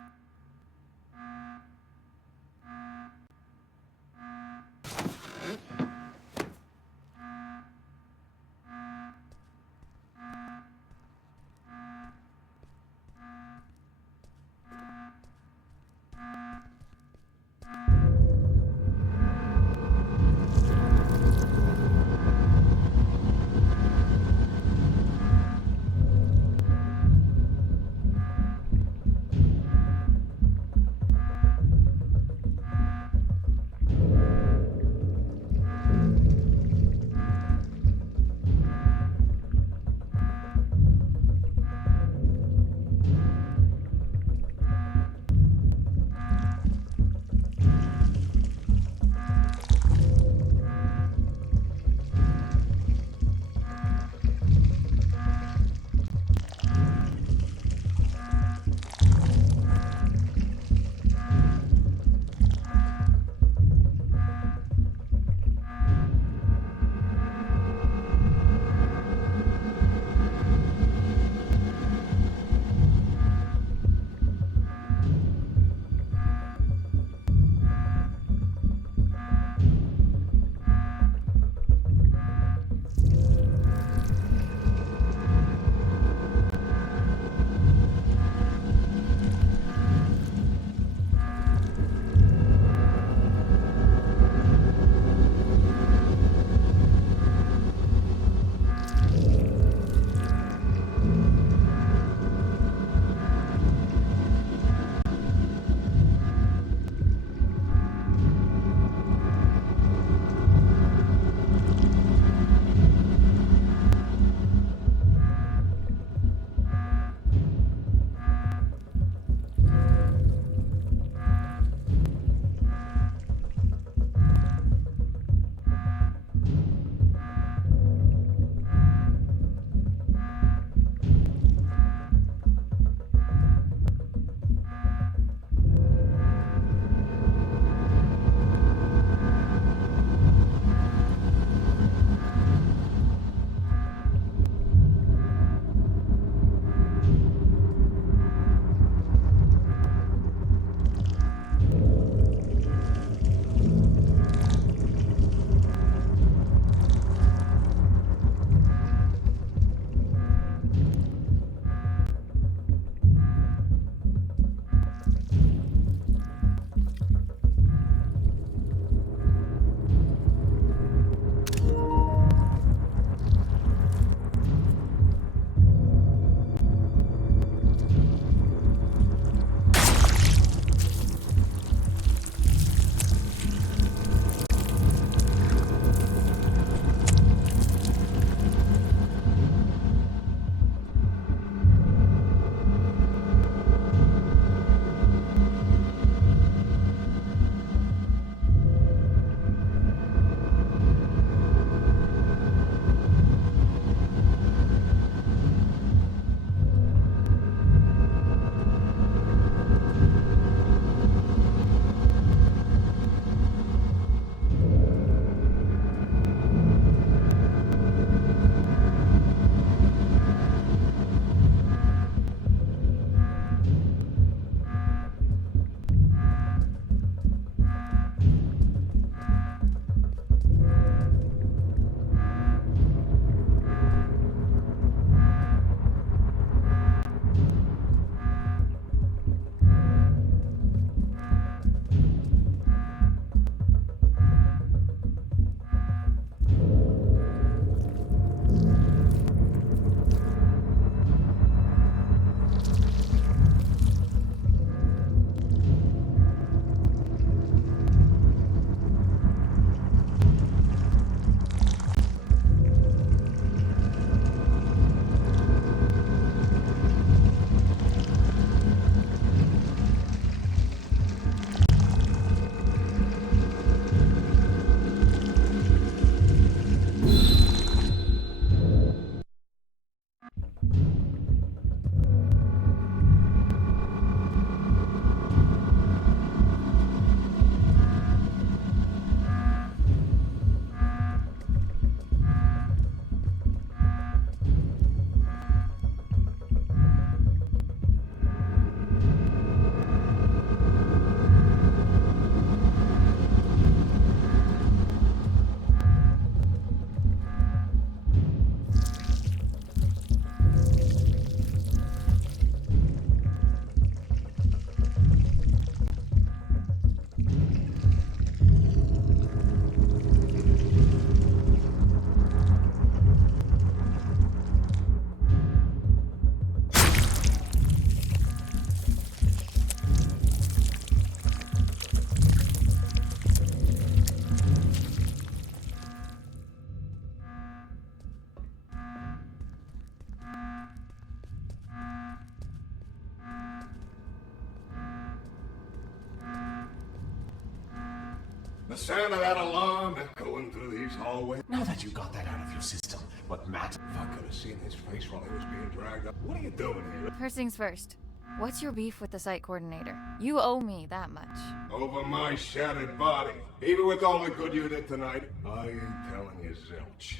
The sound of that alarm echoing through these hallways. Now that you got that out of your system, what matters? If I could have seen his face while he was being dragged up. What are you doing here? First things first. What's your beef with the site coordinator? You owe me that much. Over my shattered body. Even with all the good you did tonight, I ain't telling you zilch.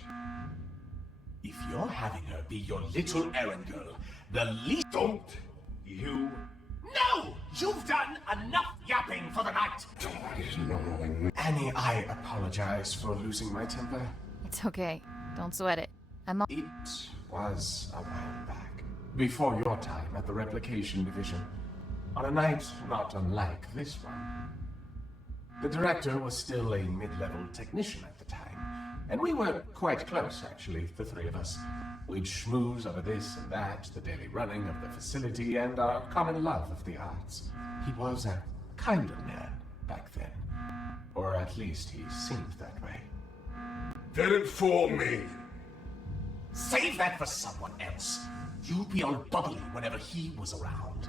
If you're having her be your little errand girl, the least... Don't you... No! You've done enough yapping for the night! Annie, I apologize for losing my temper. It's okay. Don't sweat it. I'm all... It was a while back, before your time at the Replication Division, on a night not unlike this one. The director was still a mid-level technician at the time, and we were quite close, actually, the three of us. We'd schmooze over this and that, the daily running of the facility, and our common love of the arts. He was a kinder man back then. Or at least he seemed that way. Didn't fool me. Save that for someone else. You'd be all bubbly whenever he was around.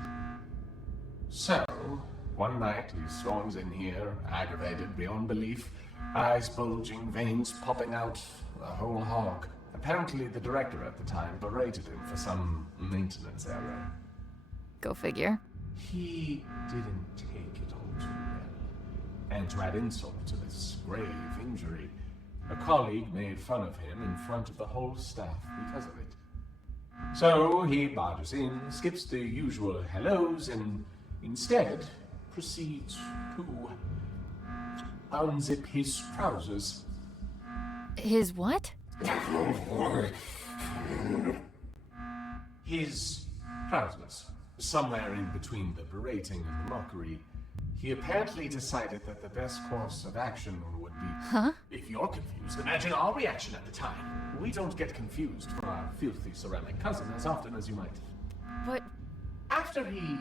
So, one night he storms in here, aggravated beyond belief, eyes bulging, veins popping out, a whole hog. Apparently the director at the time berated him for some maintenance error. Go figure. He didn't take it all too well. And to add insult to this grave injury, a colleague made fun of him in front of the whole staff because of it. So he barges in, skips the usual hellos, and instead proceeds to unzip his trousers. His what? His trousers. Somewhere in between the berating and the mockery, he apparently decided that the best course of action would be... Huh? If you're confused, imagine our reaction at the time. We don't get confused for our filthy ceramic cousin as often as you might. But... After he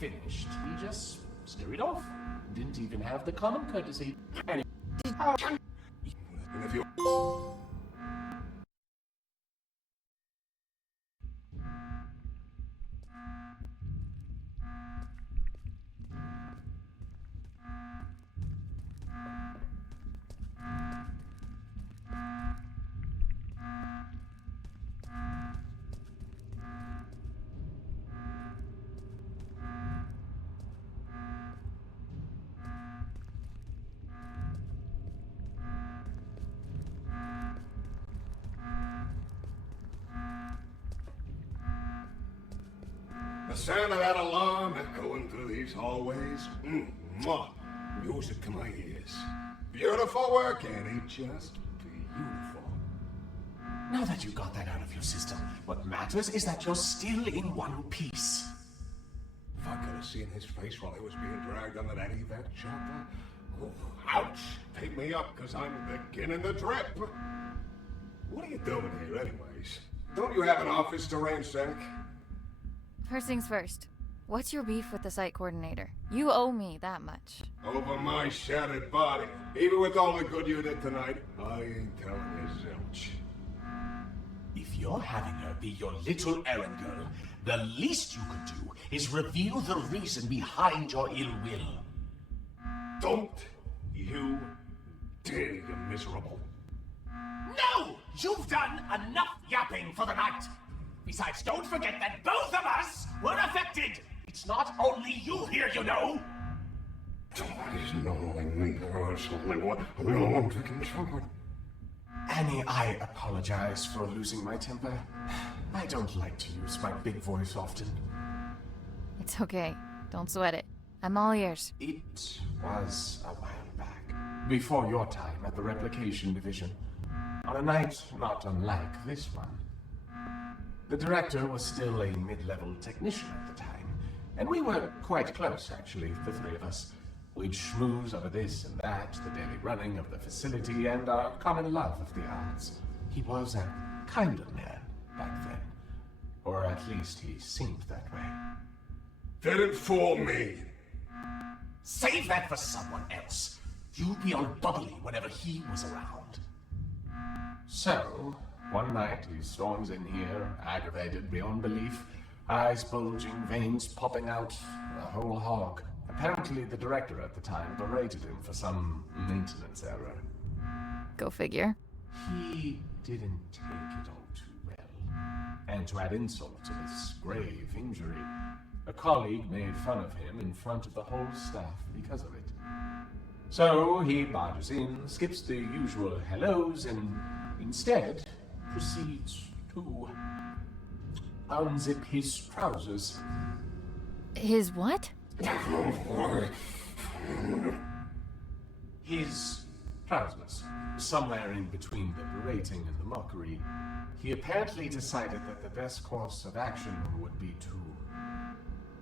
finished, he just scurried off. Didn't even have the common courtesy. Anyway... If you... The sound of that alarm echoing through these hallways. Mwah. Music to my ears. Beautiful work, Annie. Just beautiful. Now that you got that out of your system, what matters is that you're still in one piece. If I could have seen his face while he was being dragged under that evac chopper. Oh, ouch. Pick me up, because I'm beginning the drip. What are you doing here, anyways? Don't you have an office to ransack? First things first. What's your beef with the site coordinator? You owe me that much. Over my shattered body. Even with all the good you did tonight, I ain't telling you zilch. If you're having her be your little errand girl, the least you could do is reveal the reason behind your ill will. Don't you dare, you miserable. No! You've done enough yapping for the night! Besides, don't forget that both of us were affected! It's not only you here, you know! Somebody's knowing me. There's only one to control. Annie, I apologize for losing my temper. I don't like to use my big voice often. It's okay. Don't sweat it. I'm all ears. It was a while back, before your time at the Replication Division, on a night not unlike this one. The director was still a mid-level technician at the time, and we were quite close, actually, the three of us. We'd schmooze over this and that, the daily running of the facility, and our common love of the arts. He was a kinder man back then. Or at least he seemed that way. Didn't fool me. Save that for someone else. You'd be all bubbly whenever he was around. So, one night he storms in here, aggravated beyond belief, eyes bulging, veins popping out, a whole hog. Apparently, the director at the time berated him for some maintenance error. Go figure. He didn't take it all too well. And to add insult to this grave injury, a colleague made fun of him in front of the whole staff because of it. So he barges in, skips the usual hellos, and instead proceeds to unzip his trousers. His what? His trousers. Somewhere in between the berating and the mockery, he apparently decided that the best course of action would be to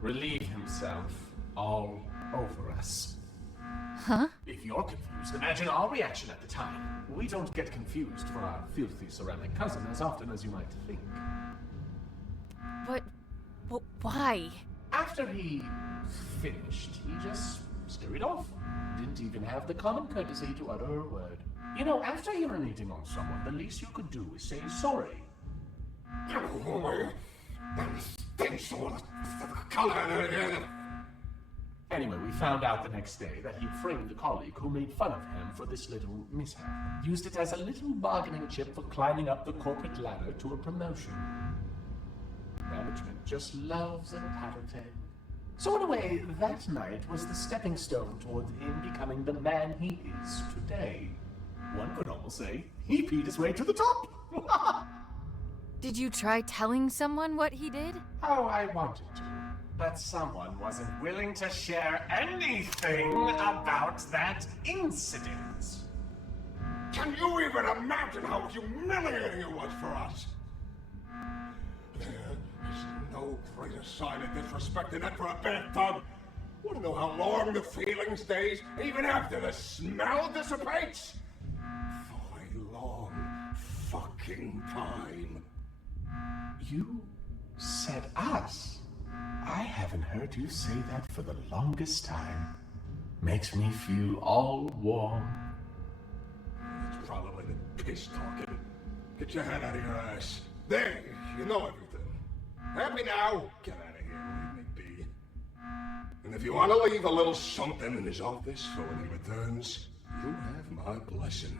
relieve himself all over us. Huh? If you're confused, imagine our reaction at the time. We don't get confused for our filthy ceramic cousin as often as you might think. But why? After he finished, he just scurried off. Didn't even have the common courtesy to utter a word. You know, after urinating on someone, the least you could do is say sorry. Anyway, we found out the next day that he'd framed a colleague who made fun of him for this little mishap. Used it as a little bargaining chip for climbing up the corporate ladder to a promotion. Management just loves a tattletale. So in a way, that night was the stepping stone toward him becoming the man he is today. One could almost say he peed his way to the top. Did you try telling someone what he did? Oh, I wanted to, but someone wasn't willing to share anything about that incident. Can you even imagine how humiliating it was for us? There's no greater sign of disrespect than that for a bathtub. Wanna know how long the feeling stays, even after the smell dissipates? For a long fucking time. You said us? I haven't heard you say that for the longest time. Makes me feel all warm. It's probably the piss talking. Get your head out of your ass. There, you know everything. Happy now? Get out of here, leave me be. And if you want to leave a little something in his office for when he returns, you have my blessing.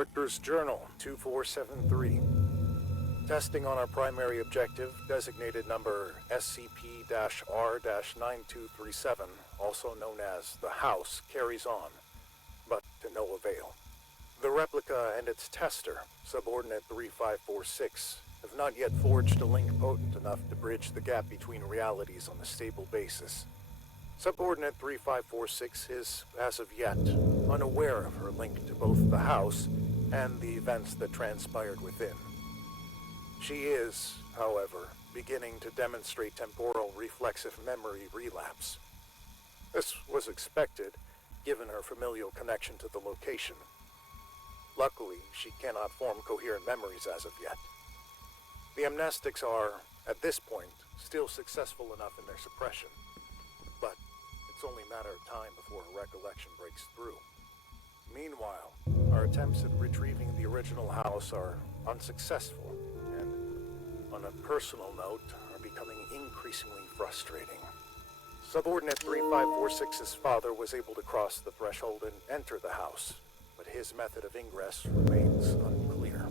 Character's Journal 2473. Testing on our primary objective, designated number SCP-R-9237, also known as the House, carries on, but to no avail. The replica and its tester, Subordinate 3546, have not yet forged a link potent enough to bridge the gap between realities on a stable basis. Subordinate 3546 is, as of yet, unaware of her link to both the House and the events that transpired within. She is, however, beginning to demonstrate temporal reflexive memory relapse. This was expected, given her familial connection to the location. Luckily, she cannot form coherent memories as of yet. The amnestics are, at this point, still successful enough in their suppression, but it's only a matter of time before her recollection breaks through. Meanwhile, our attempts at retrieving the original house are unsuccessful, and, on a personal note, are becoming increasingly frustrating. Subordinate 3546's father was able to cross the threshold and enter the house, but his method of ingress remains unclear.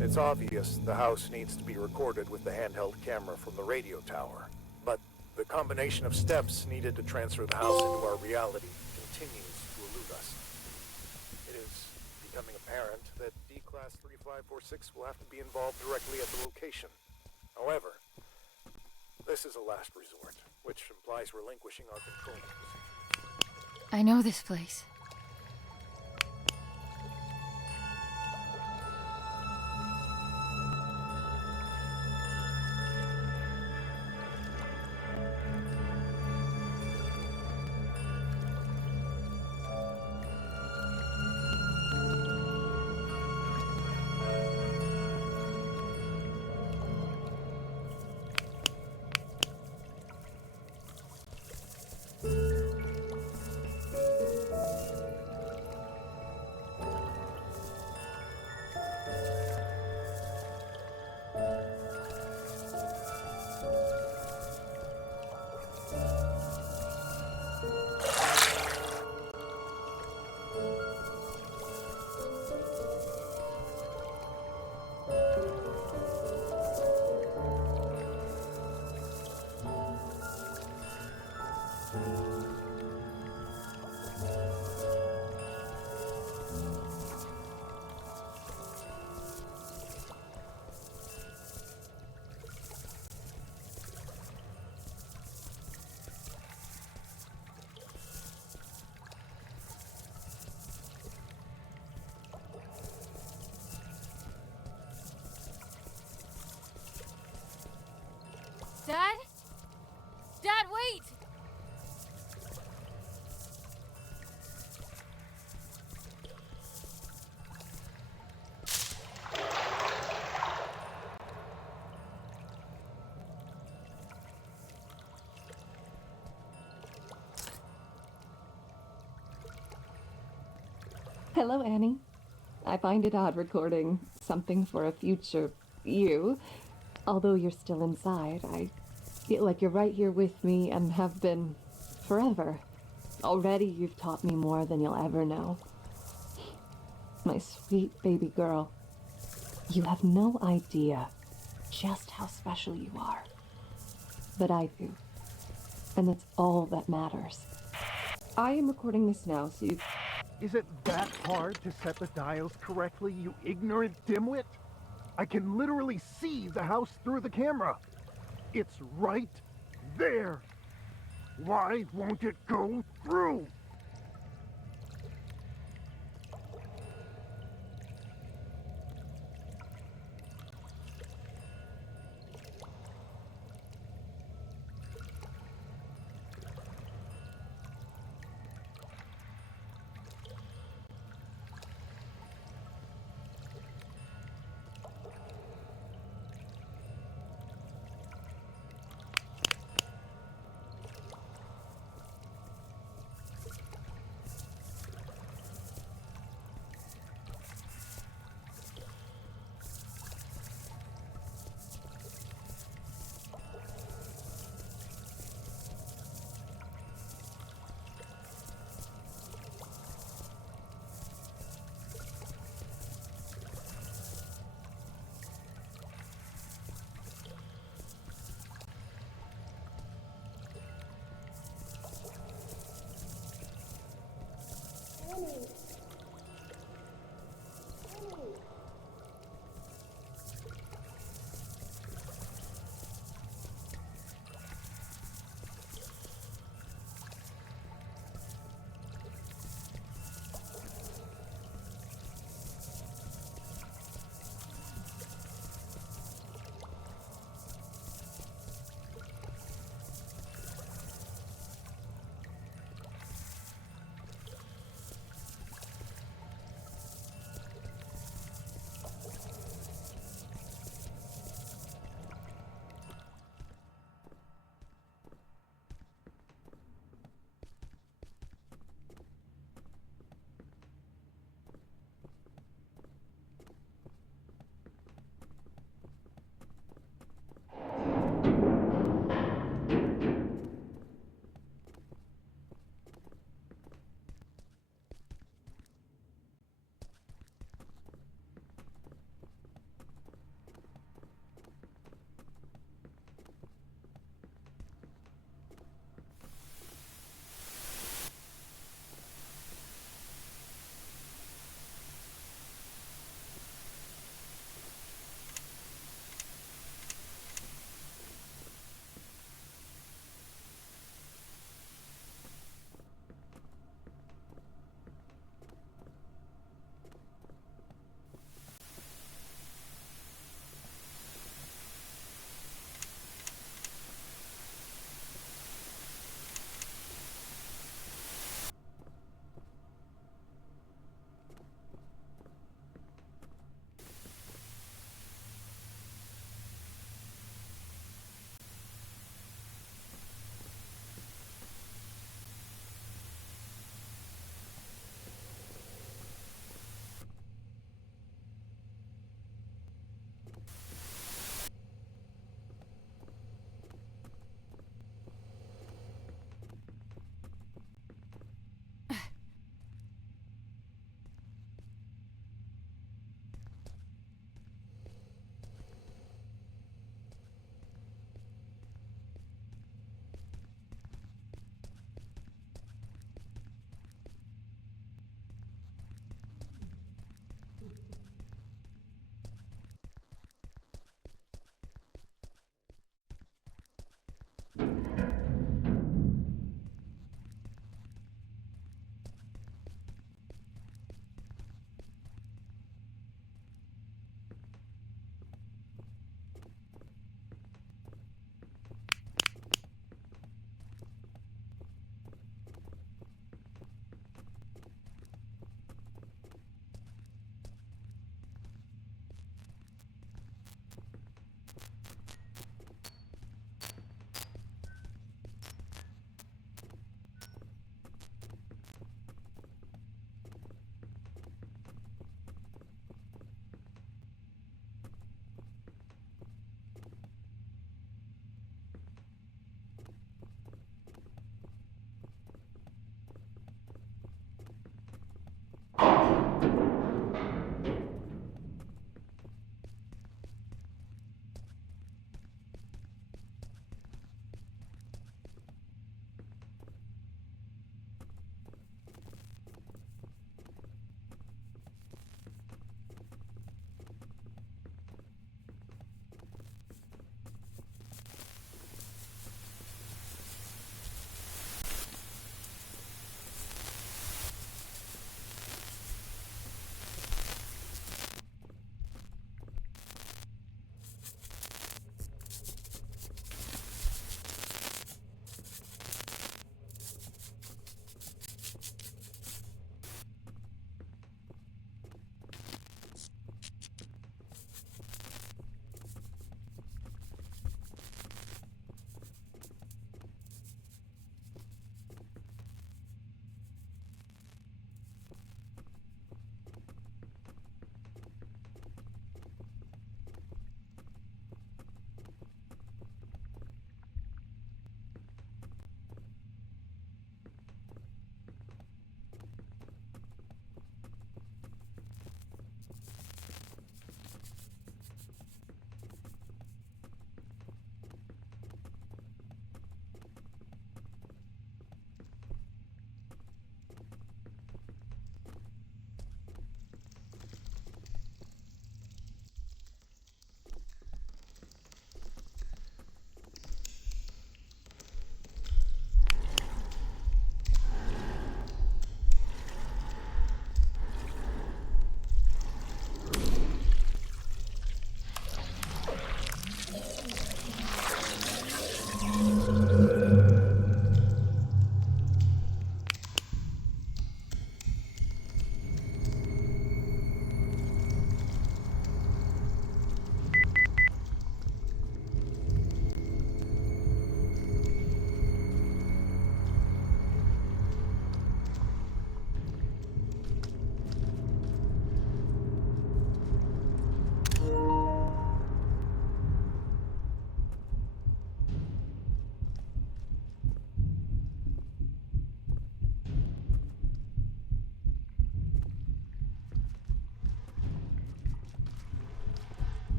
It's obvious the house needs to be recorded with the handheld camera from the radio tower, but the combination of steps needed to transfer the house into our reality continues to elude us. It is becoming apparent that D-Class 3546 will have to be involved directly at the location. However, this is a last resort, which implies relinquishing our control. I know this place. Dad? Dad, wait! Hello, Annie. I find it odd recording something for a future you. Although you're still inside, I feel like you're right here with me and have been forever. Already you've taught me more than you'll ever know. My sweet baby girl, you have no idea just how special you are. But I do. And that's all that matters. I am recording this now, so you... Is it that hard to set the dials correctly, you ignorant dimwit? I can literally see the house through the camera. It's right there. Why won't it go through?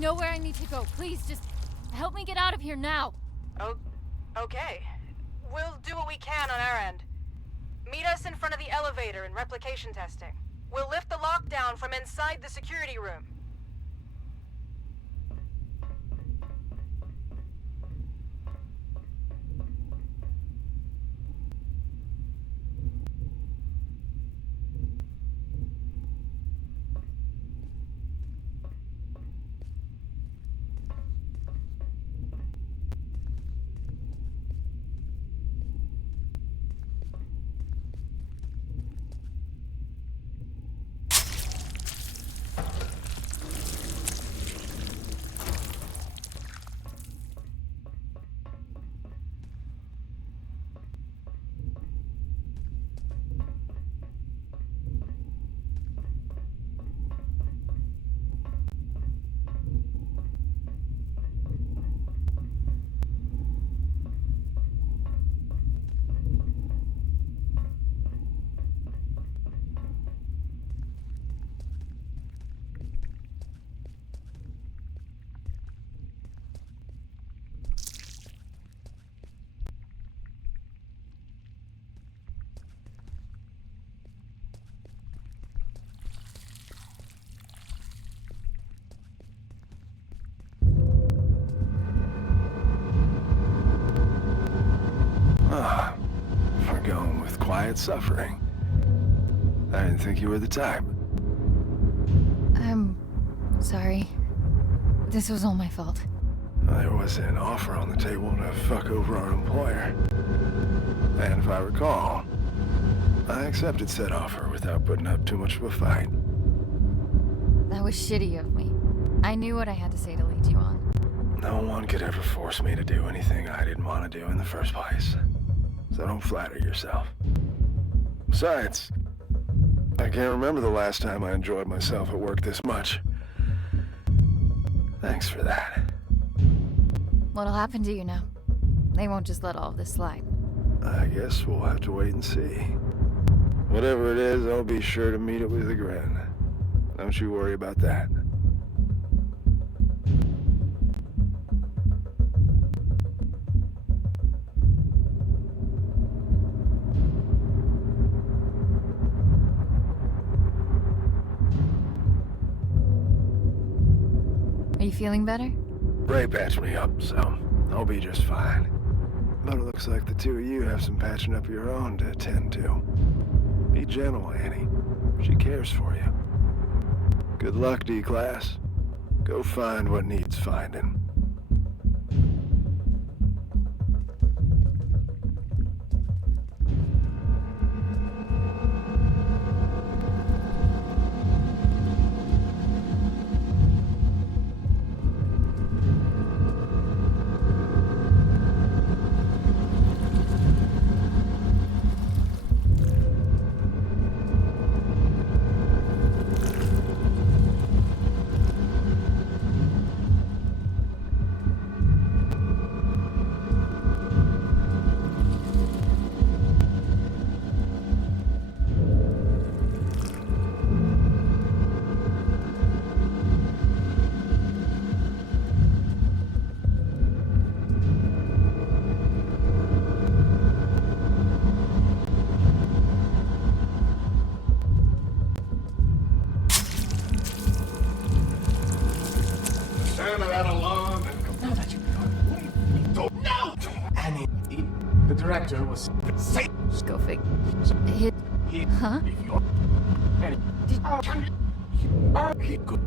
know where I need to go. Please, just help me get out of here now. Oh, okay. We'll do what we can on our end. Meet us in front of the elevator in replication testing. We'll lift the lockdown from inside the security room. We're going with quiet suffering. I didn't think you were the type. I'm sorry. This was all my fault. There was an offer on the table to fuck over our employer. And if I recall, I accepted said offer without putting up too much of a fight. That was shitty of me. I knew what I had to say to lead you on. No one could ever force me to do anything I didn't want to do in the first place. So don't flatter yourself. Besides, I can't remember the last time I enjoyed myself at work this much. Thanks for that. What'll happen to you now? They won't just let all of this slide. I guess we'll have to wait and see. Whatever it is, I'll be sure to meet it with a grin. Don't you worry about that. Are you feeling better? Ray patched me up, so I'll be just fine. But it looks like the two of you have some patching up your own to attend to. Be gentle, Annie. She cares for you. Good luck, D-Class. Go find what needs finding. Sound of that alarm and now that you've got no! Annie, the director was say go fig. Huh? if you're Annie, he could.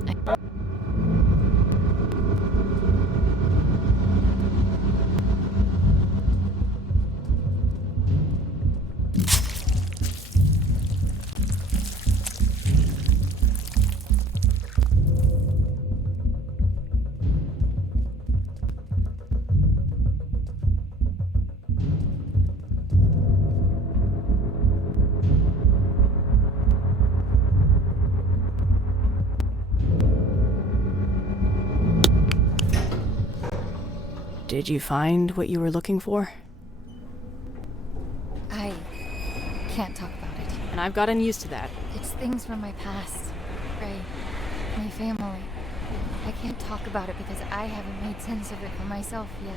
Did you find what you were looking for? I can't talk about it. And I've gotten used to that. It's things from my past. Ray, my family. I can't talk about it because I haven't made sense of it for myself yet.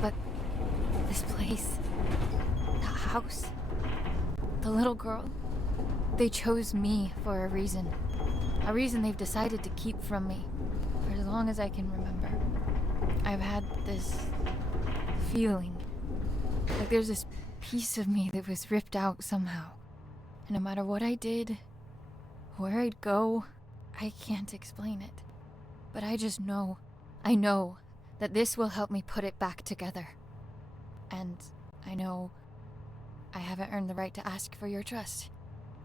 But this place, the house, the little girl, they chose me for a reason. A reason they've decided to keep from me for as long as I can remember. I've had this feeling like there's this piece of me that was ripped out somehow. And no matter what I did, where I'd go, I can't explain it. But I just know, I know that this will help me put it back together. And I know I haven't earned the right to ask for your trust,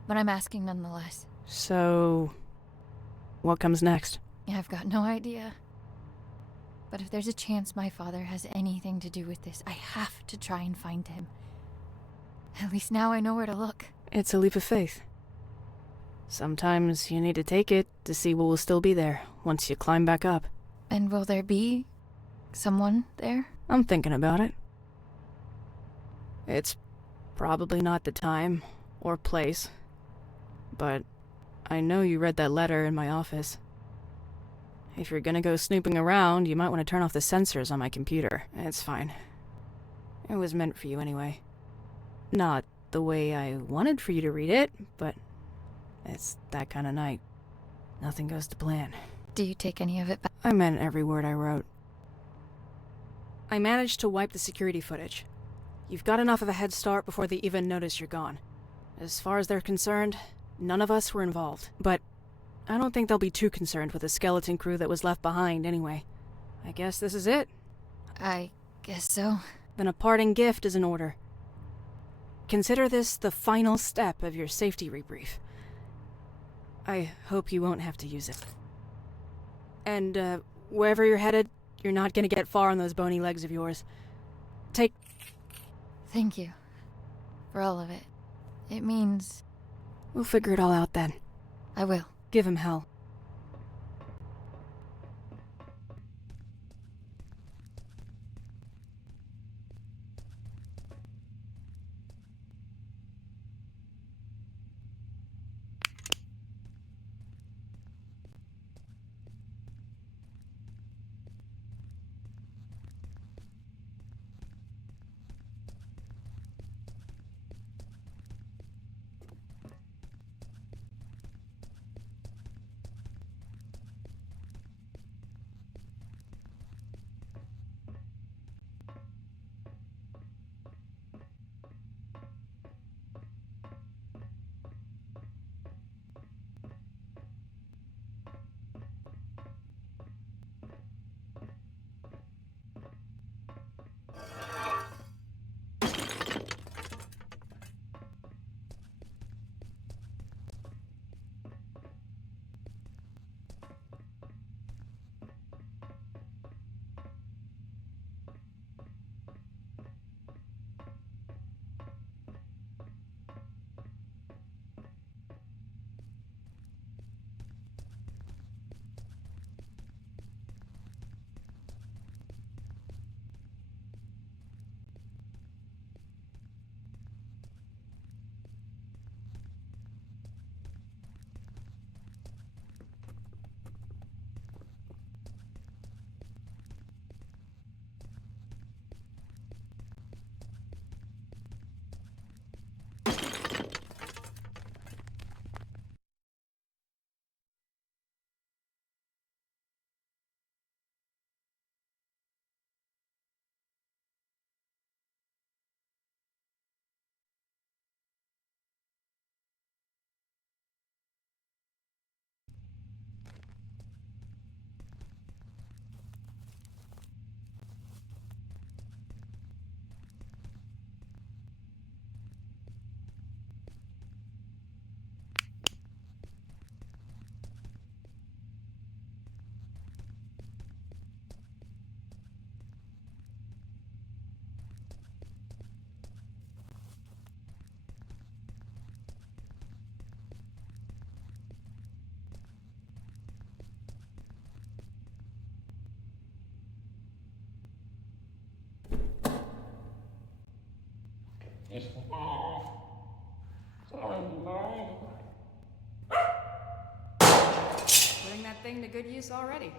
but I'm asking nonetheless. So, what comes next? I've got no idea. But if there's a chance my father has anything to do with this, I have to try and find him. At least now I know where to look. It's a leap of faith. Sometimes you need to take it to see what will still be there once you climb back up. And will there be someone there? I'm thinking about it. It's probably not the time or place, but I know you read that letter in my office. If you're gonna go snooping around, you might want to turn off the sensors on my computer. It's fine. It was meant for you anyway. Not the way I wanted for you to read it, but it's that kind of night. Nothing goes to plan. Do you take any of it back? I meant every word I wrote. I managed to wipe the security footage. You've got enough of a head start before they even notice you're gone. As far as they're concerned, none of us were involved. But I don't think they'll be too concerned with the skeleton crew that was left behind anyway. I guess this is it. I guess so. Then a parting gift is in order. Consider this the final step of your safety rebrief. I hope you won't have to use it. And, wherever you're headed, you're not gonna get far on those bony legs of yours. Thank you. For all of it. It means... We'll figure it all out then. I will. Give him hell. Putting that thing to good use already.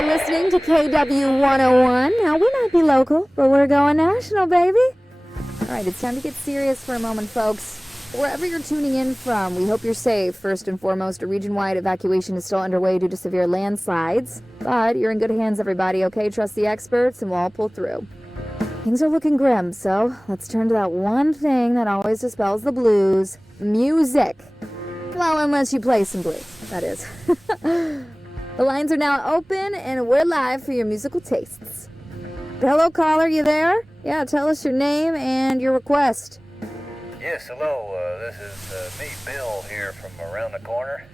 You're listening to KW 101. Now, we might be local, but we're going national, baby. All right, it's time to get serious for a moment, folks. Wherever you're tuning in from, we hope you're safe. First and foremost, a region-wide evacuation is still underway due to severe landslides. But you're in good hands, everybody, okay? Trust the experts, and we'll all pull through. Things are looking grim, so let's turn to that one thing that always dispels the blues. Music. Well, unless you play some blues, that is. The lines are now open, and we're live for your musical tastes. Hello, caller, you there? Yeah, tell us your name and your request. Yes, hello, this is me, Bill, here from around the corner.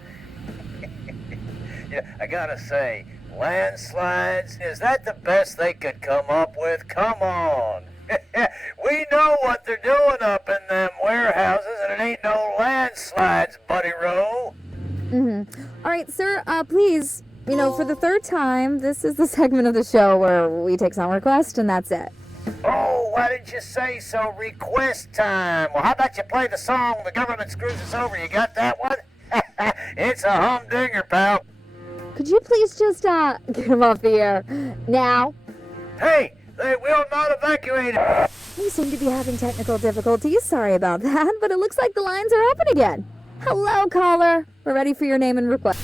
Yeah, I gotta say, landslides, is that the best they could come up with? Come on! We know what they're doing up in them warehouses, and it ain't no landslides, Buddy Rowe. All right, sir, please, for the third time, this is the segment of the show where we take song requests, and that's it. Oh, why didn't you say so? Request time. Well, how about you play the song The Government Screws Us Over? You got that one? It's a humdinger, pal. Could you please just, get him off the air now? Hey, they will not evacuate it. We seem to be having technical difficulties. Sorry about that, but it looks like the lines are open again. Hello, caller. We're ready for your name and request.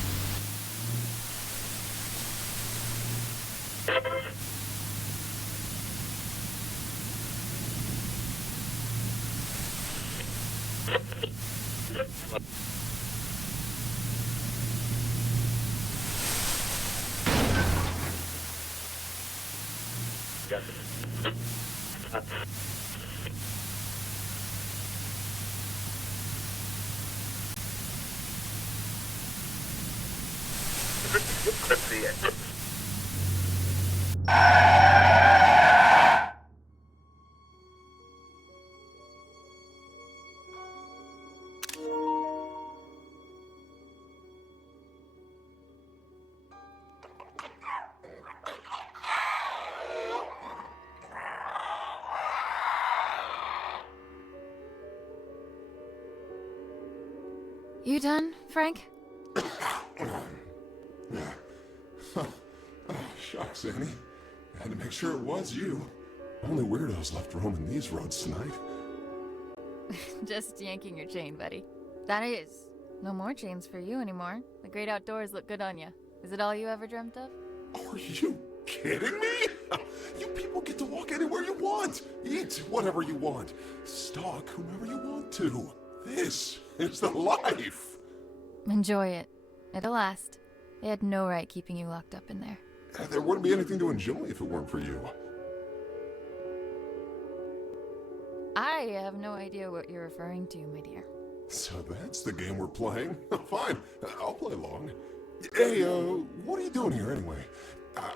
You done, Frank? Shucks, Annie. I had to make sure it was you. Only weirdos left roaming these roads tonight. Just yanking your chain, buddy. That is. No more chains for you anymore. The great outdoors look good on you. Is it all you ever dreamt of? Are you kidding me? You people get to walk anywhere you want. Eat whatever you want. Stalk whomever you want to. This is the life. Enjoy it. It'll last. They had no right keeping you locked up in there. There wouldn't be anything to enjoy if it weren't for you. I have no idea what you're referring to, my dear. So that's the game we're playing? Fine, I'll play along. Hey, what are you doing here anyway?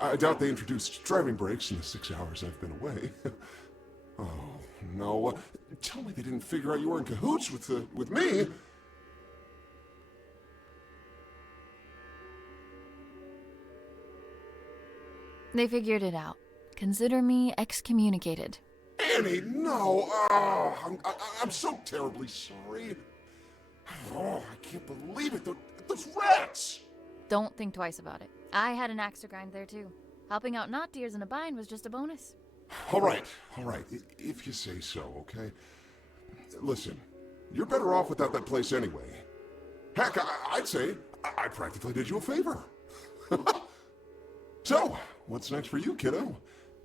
I doubt they introduced driving brakes in the 6 hours I've been away. Oh, no. Tell me they didn't figure out you were in cahoots with me. They figured it out. Consider me excommunicated. Annie, no. Oh, I'm so terribly sorry. Oh, I can't believe it. Those rats! Don't think twice about it. I had an axe to grind there too. Helping out not deers in a bind was just a bonus. All right. If you say so, okay? Listen, you're better off without that place anyway. Heck, I'd say I practically did you a favor. So, what's next for you, kiddo?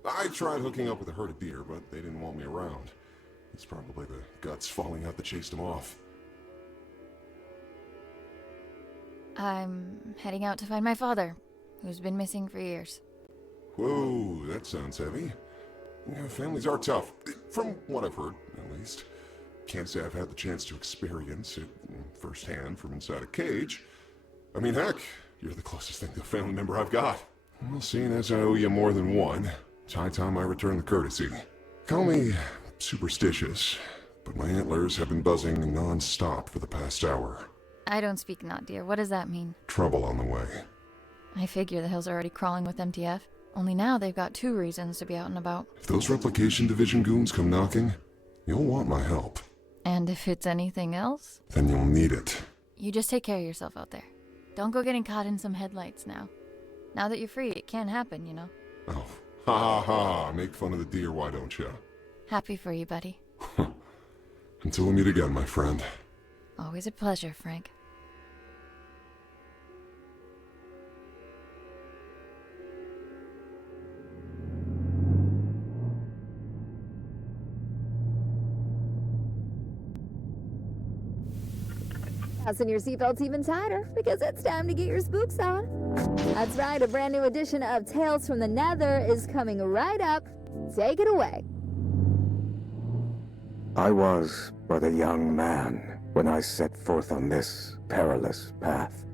I tried hooking up with a herd of deer, but they didn't want me around. It's probably the guts falling out that chased them off. I'm heading out to find my father, who's been missing for years. Whoa, that sounds heavy. Yeah, families are tough, from what I've heard, at least. Can't say I've had the chance to experience it firsthand from inside a cage. I mean, heck, you're the closest thing to a family member I've got. Well, seeing as I owe you more than one, it's high time I return the courtesy. Call me superstitious, but my antlers have been buzzing non-stop for the past hour. I don't speak not deer. What does that mean? Trouble on the way. I figure the hills are already crawling with MTF. Only now they've got 2 reasons to be out and about. If those replication division goons come knocking, you'll want my help. And if it's anything else? Then you'll need it. You just take care of yourself out there. Don't go getting caught in some headlights now. Now that you're free, it can happen, you know? Oh, ha ha ha. Make fun of the deer, why don't you? Happy for you, buddy. Until we meet again, my friend. Always a pleasure, Frank. Fasten your seatbelts even tighter, because it's time to get your spooks on. That's right, a brand new edition of Tales from the Nether is coming right up. Take it away. I was but a young man when I set forth on this perilous path.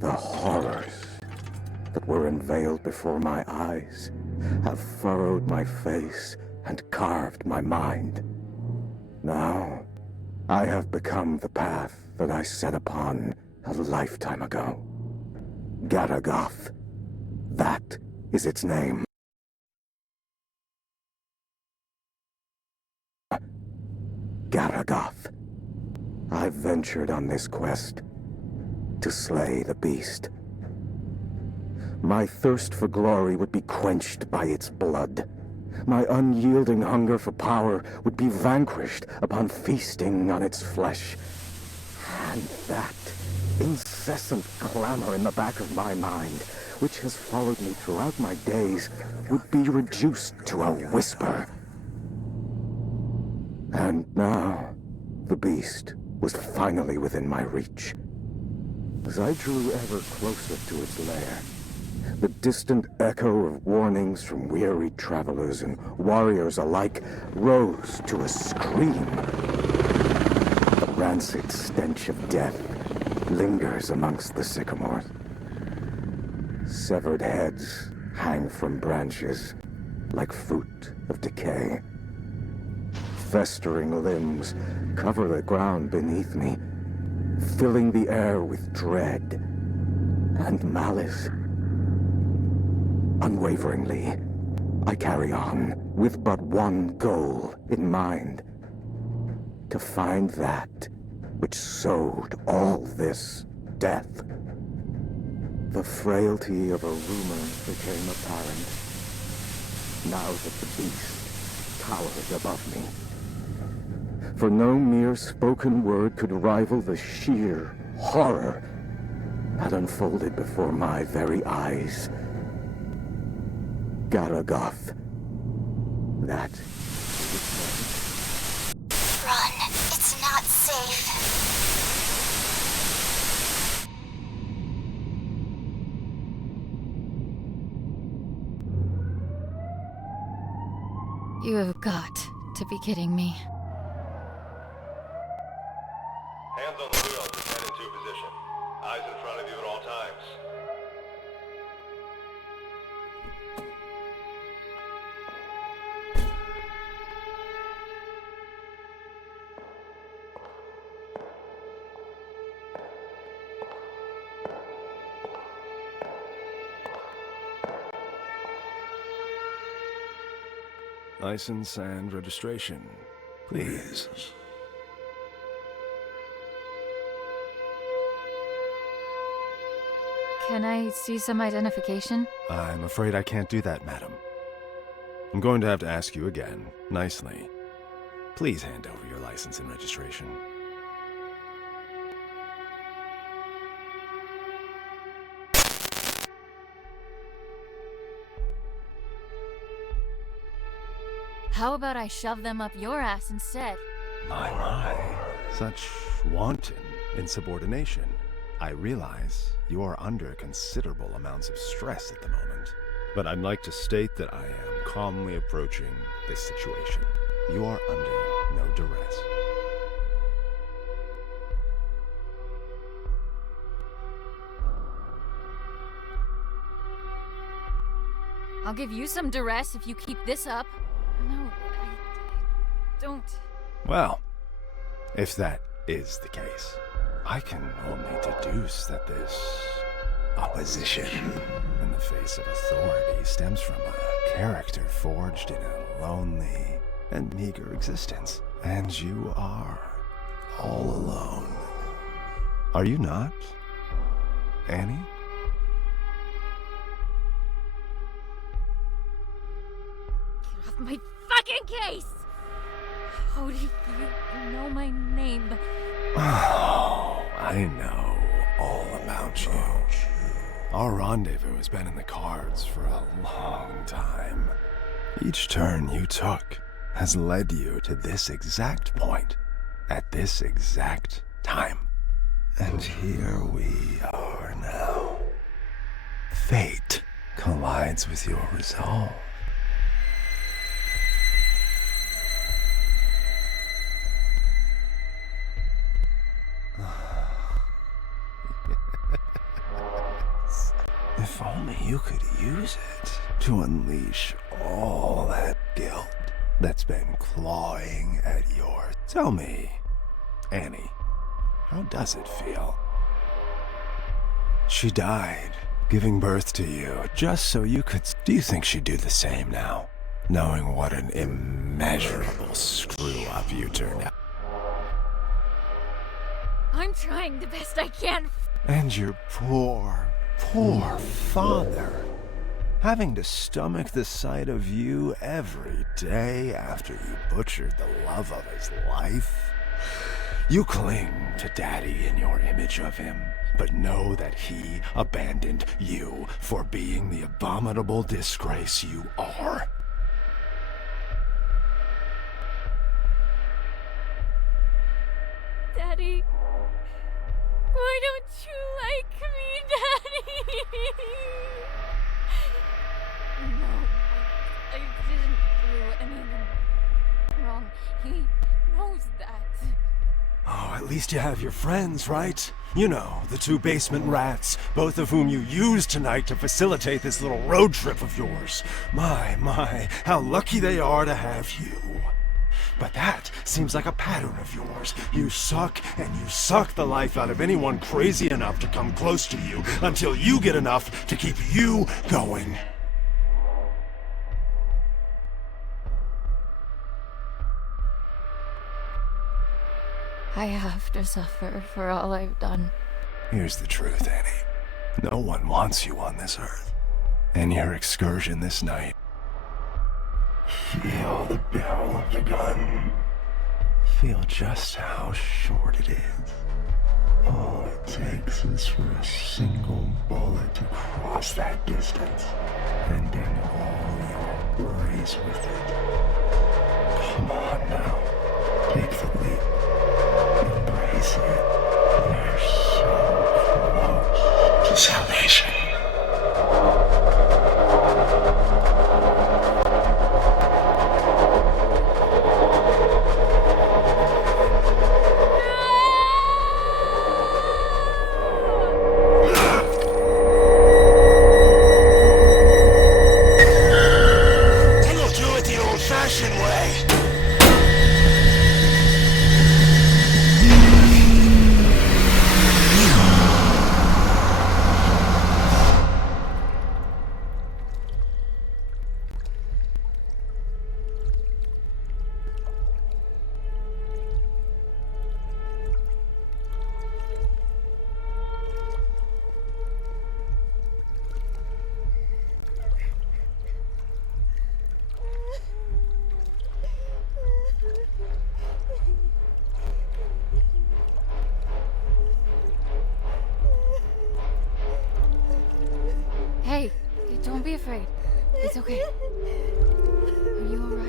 The horrors that were unveiled before my eyes have furrowed my face and carved my mind. Now, I have become the path that I set upon a lifetime ago. Garagoth. That is its name. Garagoth. I ventured on this quest to slay the beast. My thirst for glory would be quenched by its blood. My unyielding hunger for power would be vanquished upon feasting on its flesh. And that incessant clamor in the back of my mind, which has followed me throughout my days, would be reduced to a whisper. And now, the beast was finally within my reach. As I drew ever closer to its lair, the distant echo of warnings from weary travelers and warriors alike rose to a scream. The rancid stench of death lingers amongst the sycamores. Severed heads hang from branches like fruit of decay. Festering limbs cover the ground beneath me, filling the air with dread and malice. Unwaveringly, I carry on with but one goal in mind: to find that which sowed all this death. The frailty of a rumor became apparent, now that the beast towered above me. For no mere spoken word could rival the sheer horror that unfolded before my very eyes. Garagoth. That is Run. It's not safe. You have got to be kidding me. Hands on the wheel, descend into position. Eyes in front of you at all times. License and registration, please. Can I see some identification? I'm afraid I can't do that, madam. I'm going to have to ask you again, nicely. Please hand over your license and registration. How about I shove them up your ass instead? My. Such wanton insubordination. I realize you are under considerable amounts of stress at the moment, but I'd like to state that I am calmly approaching this situation. You are under no duress. I'll give you some duress if you keep this up. No, I don't. Well, if that is the case, I can only deduce that this opposition in the face of authority stems from a character forged in a lonely and meager existence. And you are all alone. Are you not, Annie? Get off my fucking case! How do you know my name? Oh, I know all about you. Our rendezvous has been in the cards for a long time. Each turn you took has led you to this exact point, at this exact time. And here we are now. Fate collides with your resolve. If only you could use it to unleash all that guilt that's been clawing at your... Tell me, Annie, how does it feel? She died, giving birth to you, just so you could... Do you think she'd do the same now, knowing what an immeasurable screw-up you turned out? I'm trying the best I can. And your poor father, having to stomach the sight of you every day after you butchered the love of his life. You cling to Daddy in your image of him, but know that he abandoned you for being the abominable disgrace you are. Daddy, why don't you like me, Daddy? No, I didn't do anything wrong. He knows that. Oh, at least you have your friends, right? You know, the two basement rats, both of whom you used tonight to facilitate this little road trip of yours. My, how lucky they are to have you. But that seems like a pattern of yours. You suck, and you suck the life out of anyone crazy enough to come close to you until you get enough to keep you going. I have to suffer for all I've done. Here's the truth, Annie. No one wants you on this earth. And your excursion this night. Feel the barrel of the gun. Feel just how short it is. All it takes is for a single bullet to cross that distance, and in all your worries with it. Come on now, take the leap. Embrace it. You're so close to salvation. And you'll do it the old-fashioned way. Hey, don't be afraid. It's okay. Are you alright?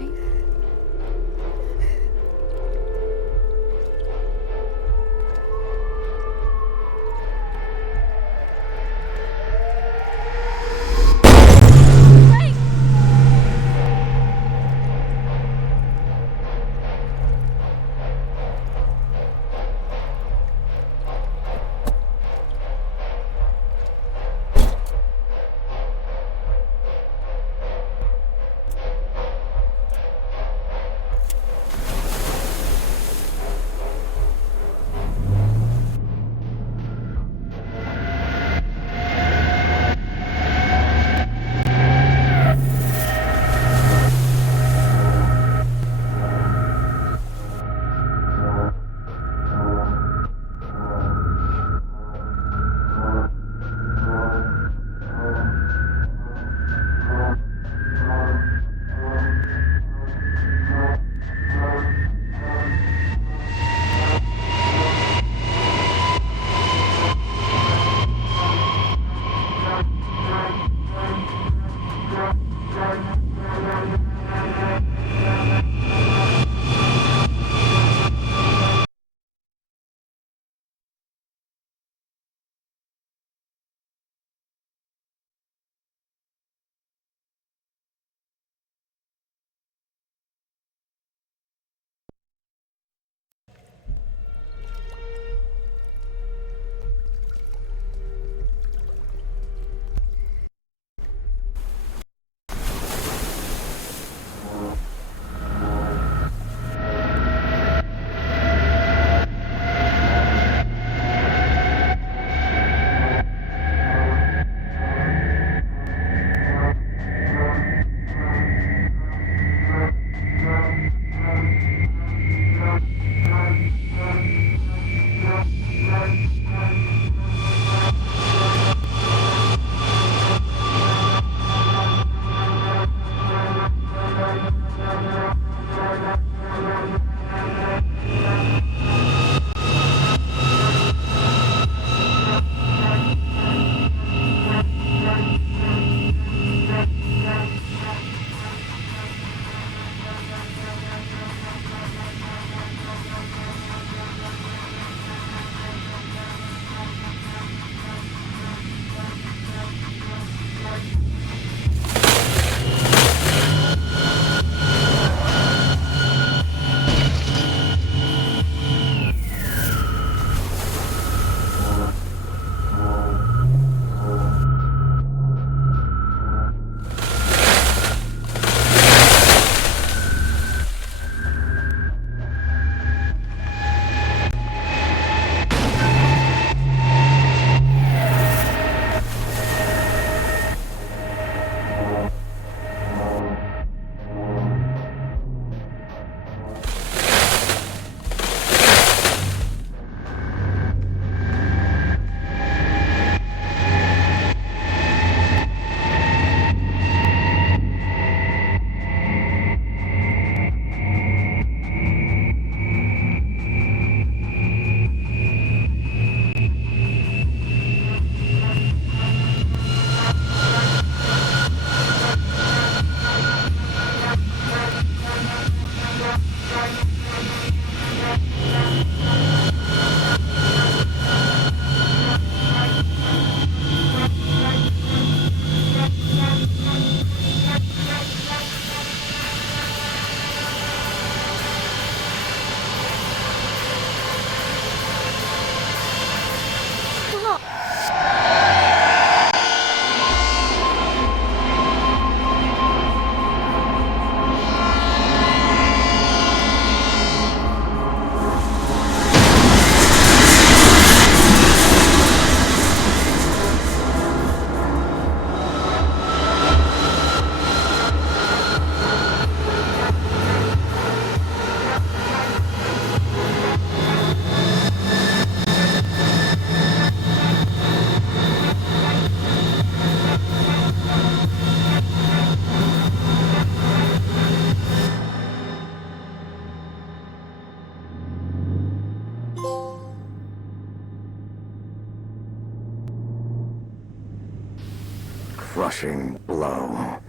crushing blow.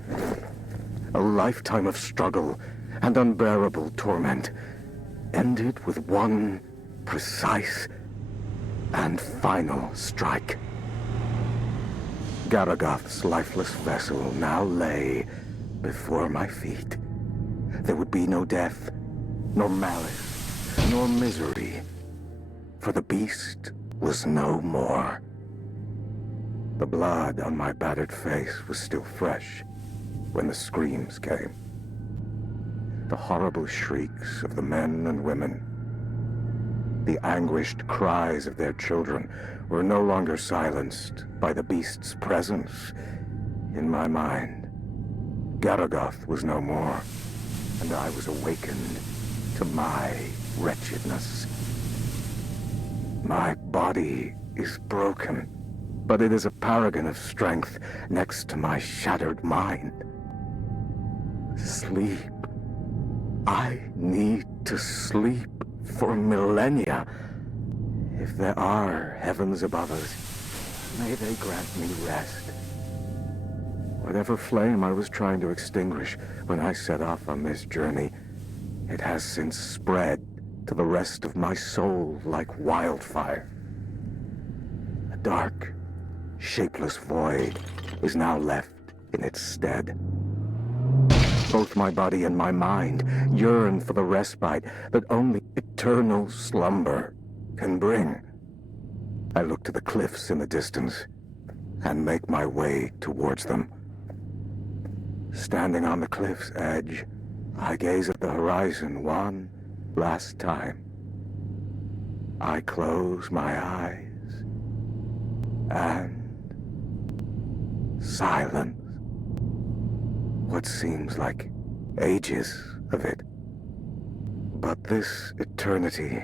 A lifetime of struggle and unbearable torment ended with one precise and final strike. Garagath's lifeless vessel now lay before my feet. There would be no death, nor malice, nor misery, for the beast was no more. The blood on my battered face was still fresh when the screams came. The horrible shrieks of the men and women, the anguished cries of their children were no longer silenced by the beast's presence in my mind. Garagath was no more, and I was awakened to my wretchedness. My body is broken, but it is a paragon of strength next to my shattered mind. Sleep. I need to sleep for millennia. If there are heavens above us, may they grant me rest. Whatever flame I was trying to extinguish when I set off on this journey, it has since spread to the rest of my soul like wildfire. A dark, shapeless void is now left in its stead. Both my body and my mind yearn for the respite that only eternal slumber can bring. I look to the cliffs in the distance and make my way towards them. Standing on the cliff's edge, I gaze at the horizon one last time. I close my eyes and silence. What seems like ages of it. But this eternity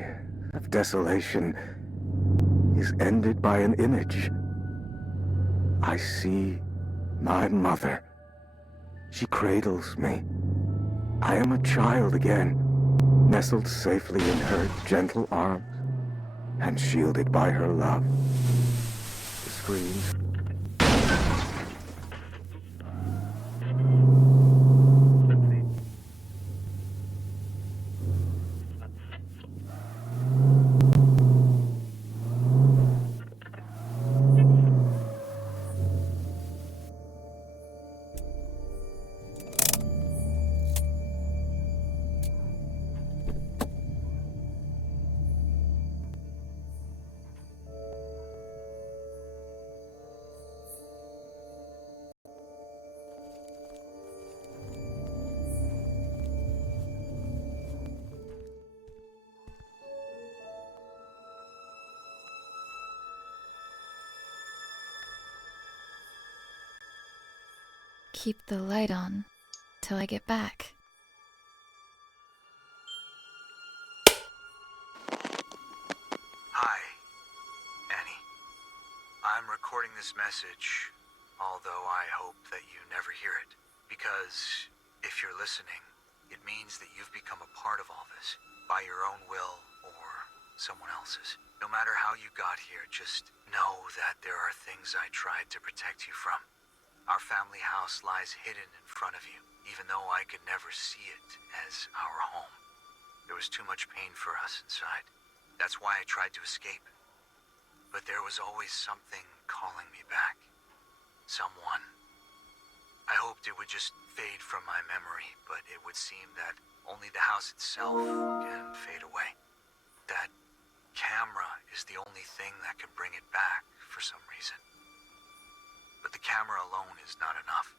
of desolation is ended by an image. I see my mother. She cradles me. I am a child again, nestled safely in her gentle arms and shielded by her love. The screams Keep the light on till I get back. Hi, Annie. I'm recording this message, although I hope that you never hear it. Because if you're listening, it means that you've become a part of all this, by your own will or someone else's. No matter how you got here, just know that there are things I tried to protect you from. Our family house lies hidden in front of you, even though I could never see it as our home. There was too much pain for us inside. That's why I tried to escape. But there was always something calling me back. Someone. I hoped it would just fade from my memory, but it would seem that only the house itself can fade away. That camera is the only thing that can bring it back for some reason. But the camera alone is not enough.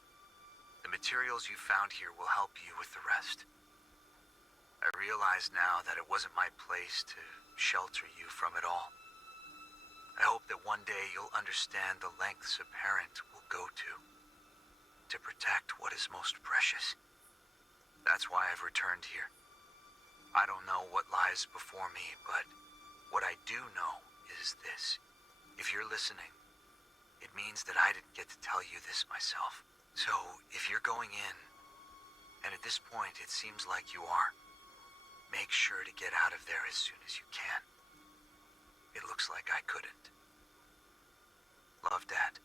The materials you found here will help you with the rest. I realize now that it wasn't my place to shelter you from it all. I hope that one day you'll understand the lengths a parent will go to protect what is most precious. That's why I've returned here. I don't know what lies before me, but what I do know is this. If you're listening, it means that I didn't get to tell you this myself. So, if you're going in, and at this point it seems like you are, make sure to get out of there as soon as you can. It looks like I couldn't. Love, Dad.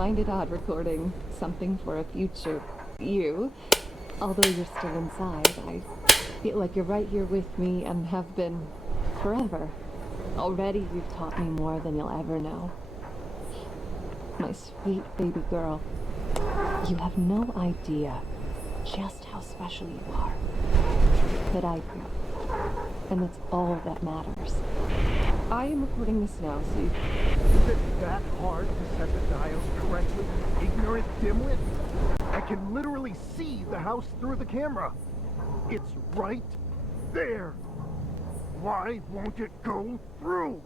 find it odd recording something for a future you. Although you're still inside, I feel like you're right here with me and have been forever. Already you've taught me more than you'll ever know. My sweet baby girl, you have no idea just how special you are. But I do. And that's all that matters. I am recording this now, so you... Is it that hard to set the dials correctly, ignorant dimwit? I can literally see the house through the camera. It's right there. Why won't it go through?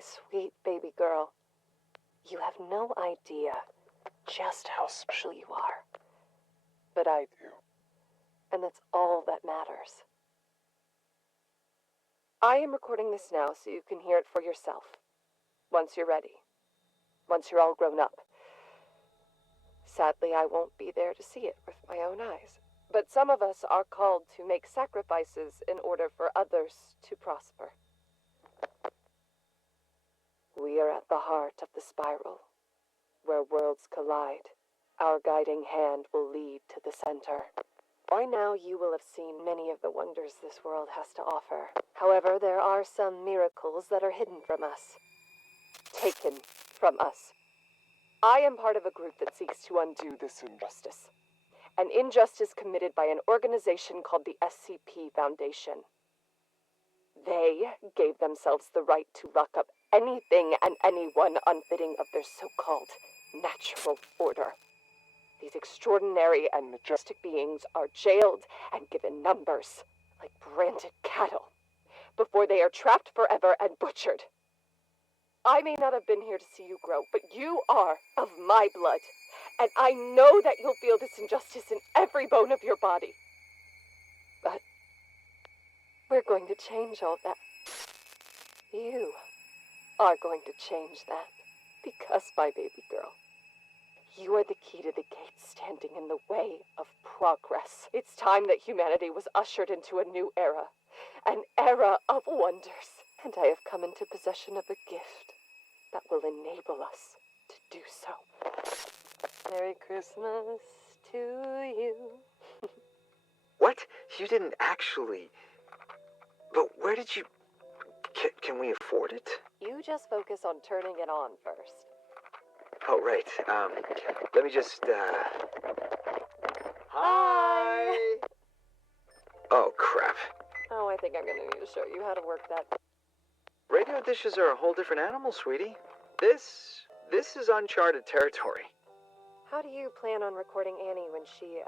my sweet baby girl. You have no idea just how special you are. But I do. And that's all that matters. I am recording this now so you can hear it for yourself. Once you're ready. Once you're all grown up. Sadly, I won't be there to see it with my own eyes. But some of us are called to make sacrifices in order for others to prosper. We are at the heart of the spiral, where worlds collide. Our guiding hand will lead to the center. By now you will have seen many of the wonders this world has to offer. However, there are some miracles that are hidden from us. Taken from us. I am part of a group that seeks to undo this injustice. An injustice committed by an organization called the SCP Foundation. They gave themselves the right to lock up anything and anyone unfitting of their so-called natural order. These extraordinary and majestic beings are jailed and given numbers, like branded cattle, before they are trapped forever and butchered. I may not have been here to see you grow, but you are of my blood, and I know that you'll feel this injustice in every bone of your body. But we're going to change all that. You are going to change that, because, my baby girl, you are the key to the gates standing in the way of progress. It's time that humanity was ushered into a new era, an era of wonders. And I have come into possession of a gift that will enable us to do so. Merry Christmas to you. What? You didn't actually... But where did you... Can we afford it? You just focus on turning it on first. Oh, right. Let me just, Hi! Oh, crap. Oh, I think I'm gonna need to show you how to work that. Radio dishes are a whole different animal, sweetie. This is uncharted territory. How do you plan on recording Annie when she,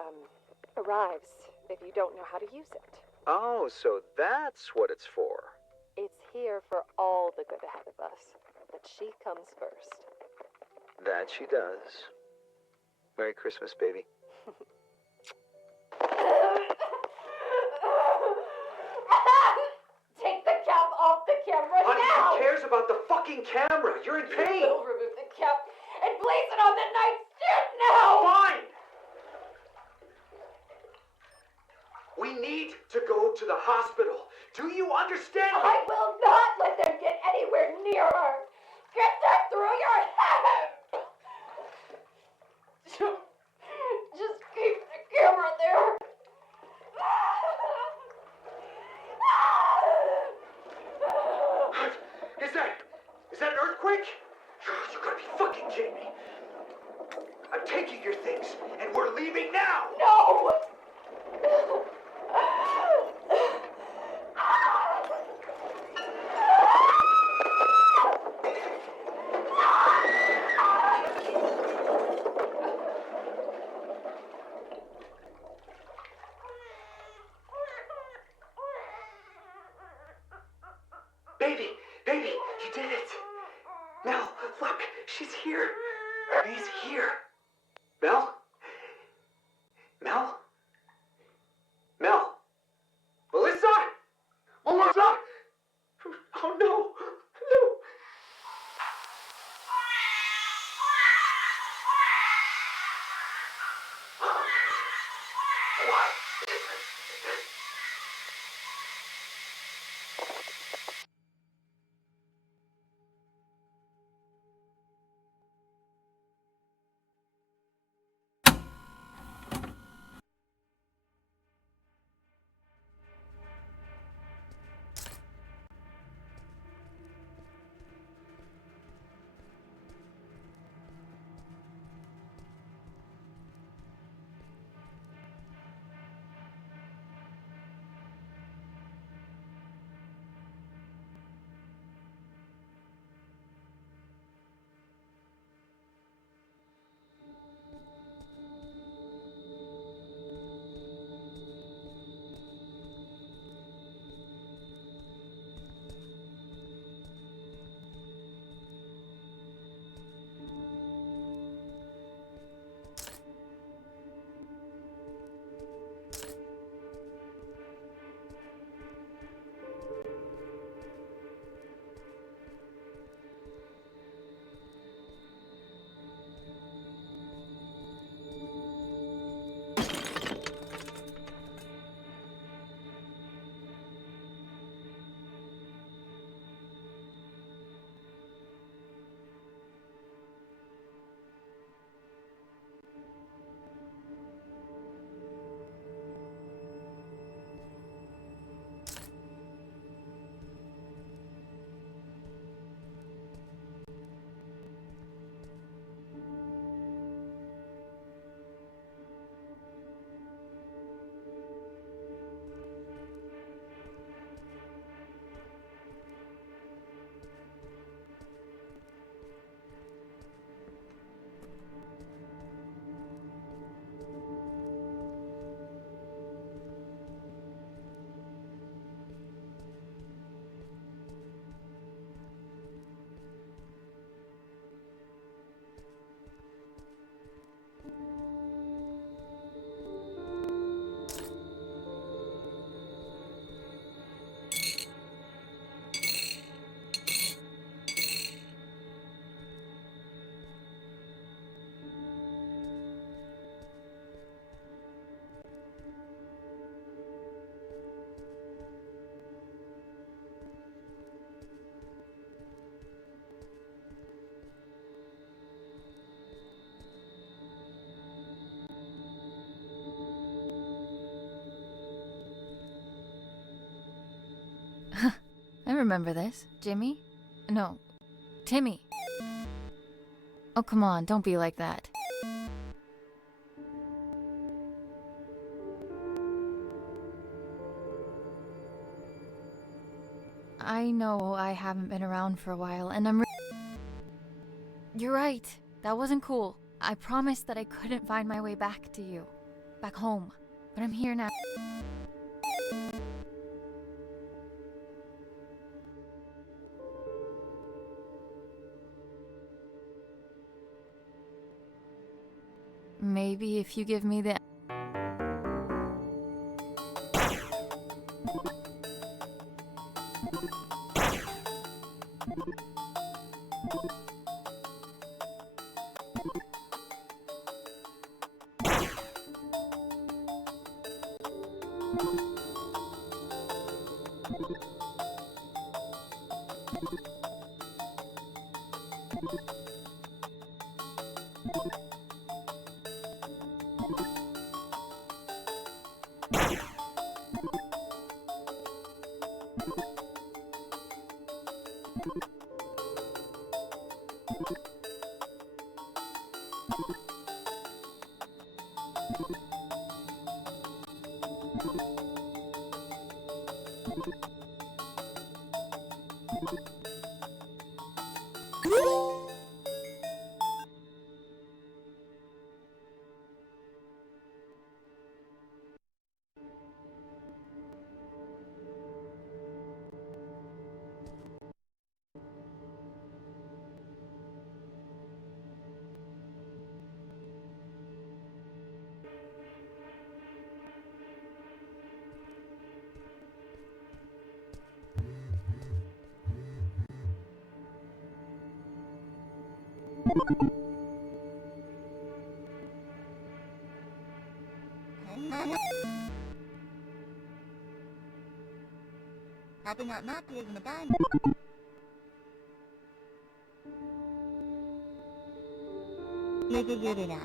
arrives, if you don't know how to use it? Oh, so that's what it's for. It's here for all the good ahead of us, but she comes first. That she does. Merry Christmas, baby. Take the cap off the camera Honey, now! who cares about the fucking camera? You're in pain! We'll remove the cap and place it on the nightstand now! Fine! We need to go to the hospital. Do you understand me? I will not let them get anywhere near her! Get that through your head! Just keep the camera there! Is that an earthquake? You gotta be fucking kidding me. I'm taking your things, and we're leaving now! No! Baby, you did it. Mel, look, she's here. She's here. Mel? Melissa? Melissa! Oh no! remember this. Jimmy? No, Timmy. Oh, come on, don't be like that. I know I haven't been around for a while, and You're right. That wasn't cool. I promised that I couldn't find my way back to you. Back home. But I'm here now. Maybe if you give me the... Tapi nggak mati ya beneran. Itu diri na.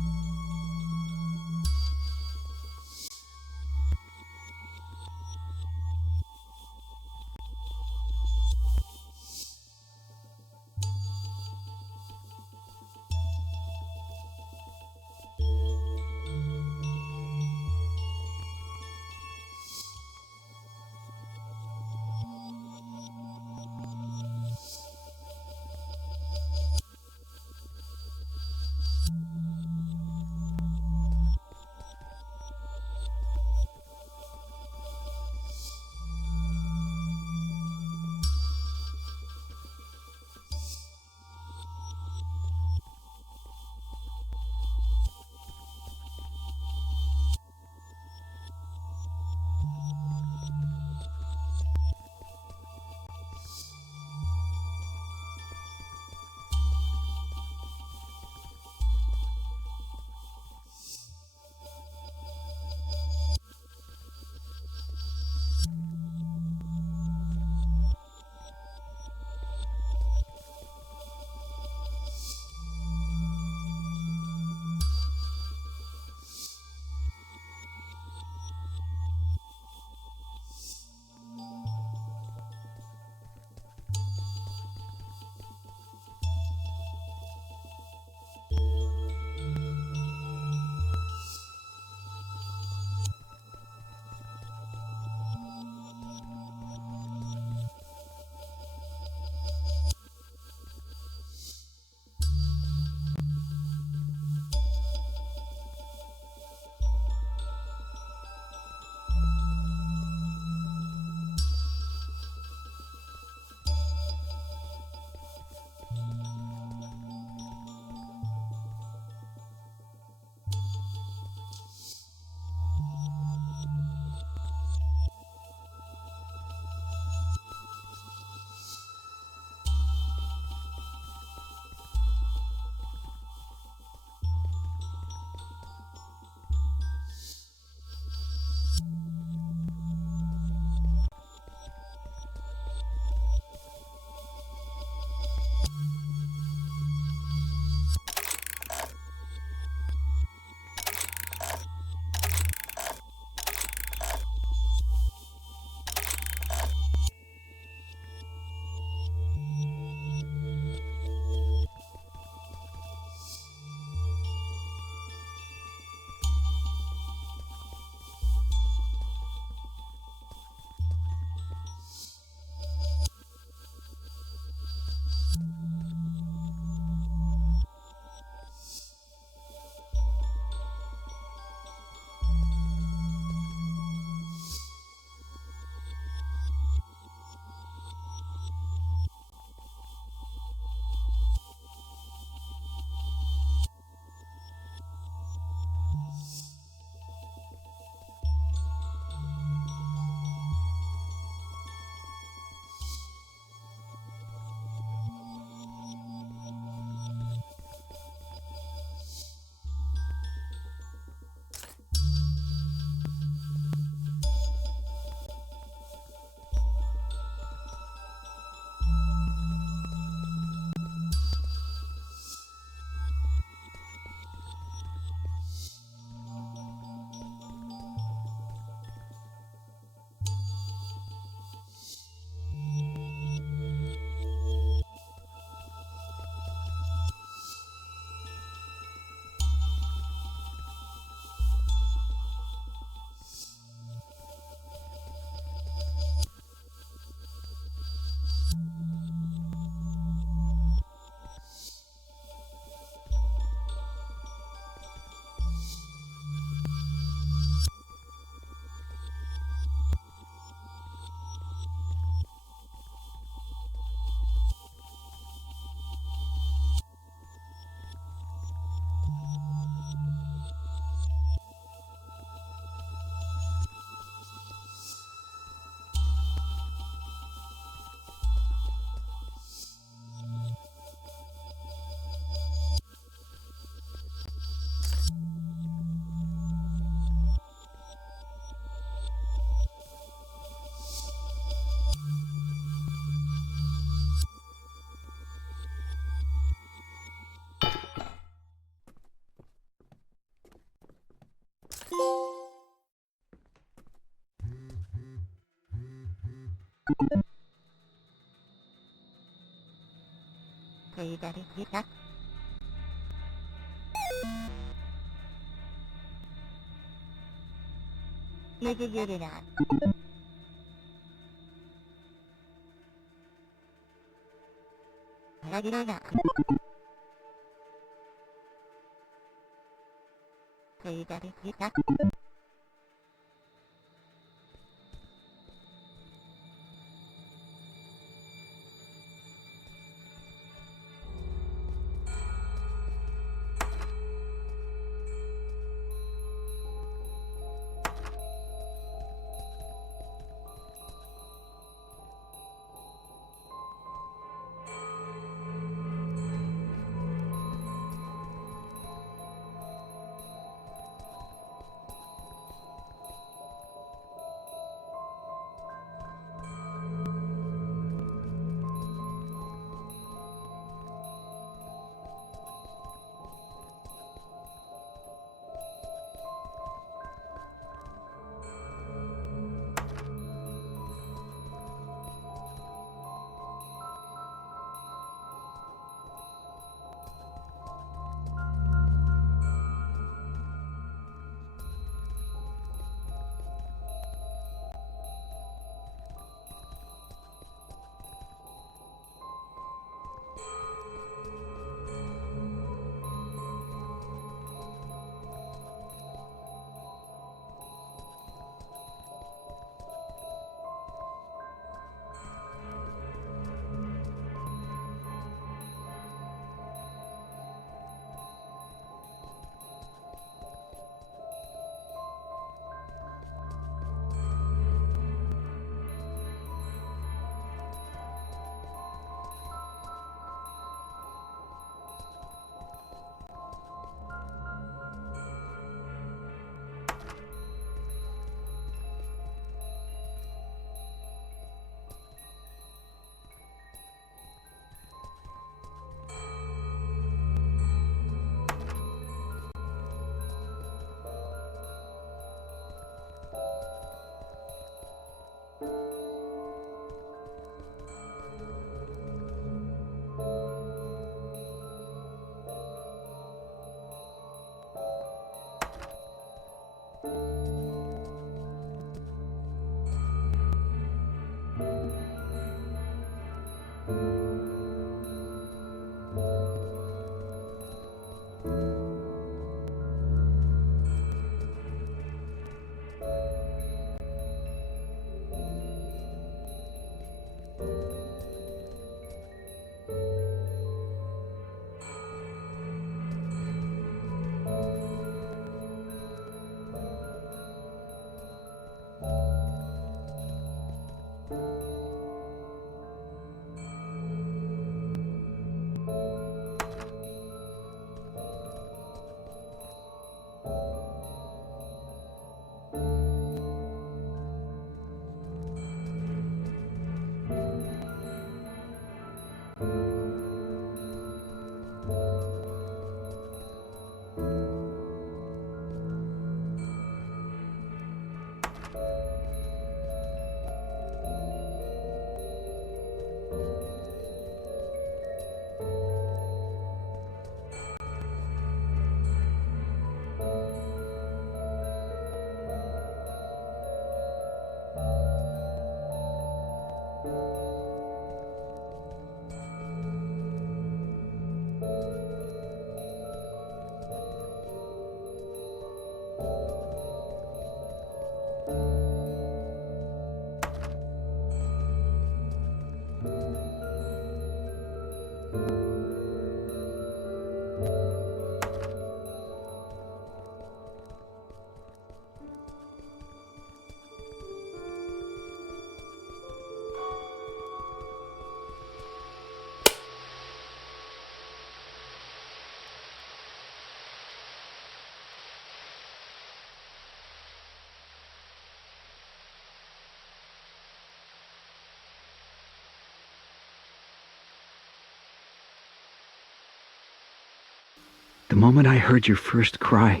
The moment I heard your first cry,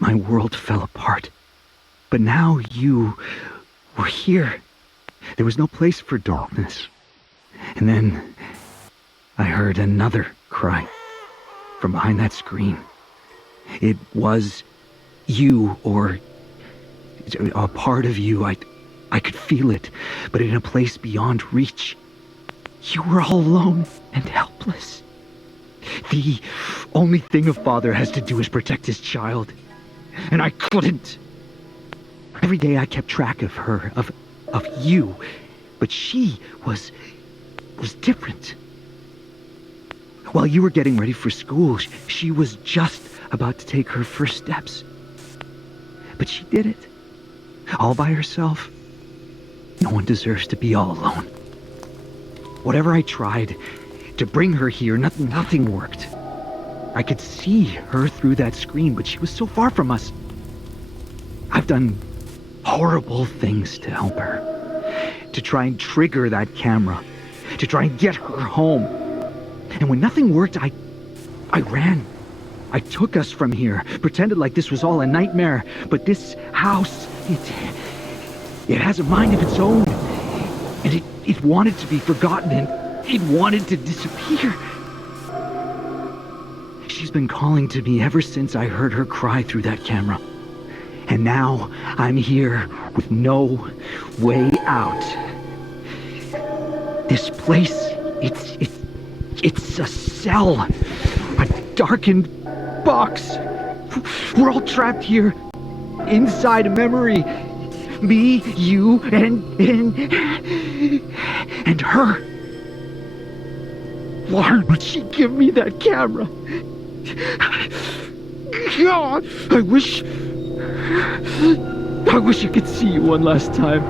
my world fell apart. But now you were here. There was no place for darkness. And then I heard another cry from behind that screen. It was you, or a part of you. I could feel it, but in a place beyond reach. You were all alone and helpless. The only thing a father has to do is protect his child. And I couldn't. Every day I kept track of her, of you. But she was different. While you were getting ready for school, she was just about to take her first steps. But she did it. All by herself. No one deserves to be all alone. Whatever I tried to bring her here, nothing worked. I could see her through that screen, but she was so far from us. I've done horrible things to help her. To try and trigger that camera. To try and get her home. And when nothing worked, I ran. I took us from here, pretended like this was all a nightmare. But this house, it has a mind of its own. And it wanted to be forgotten, and it wanted to disappear. She's been calling to me ever since I heard her cry through that camera. And now I'm here with no way out. This place, it's a cell. A darkened box. We're all trapped here. Inside a memory. Me, you, and her. Why would she give me that camera? God, I wish I could see you one last time.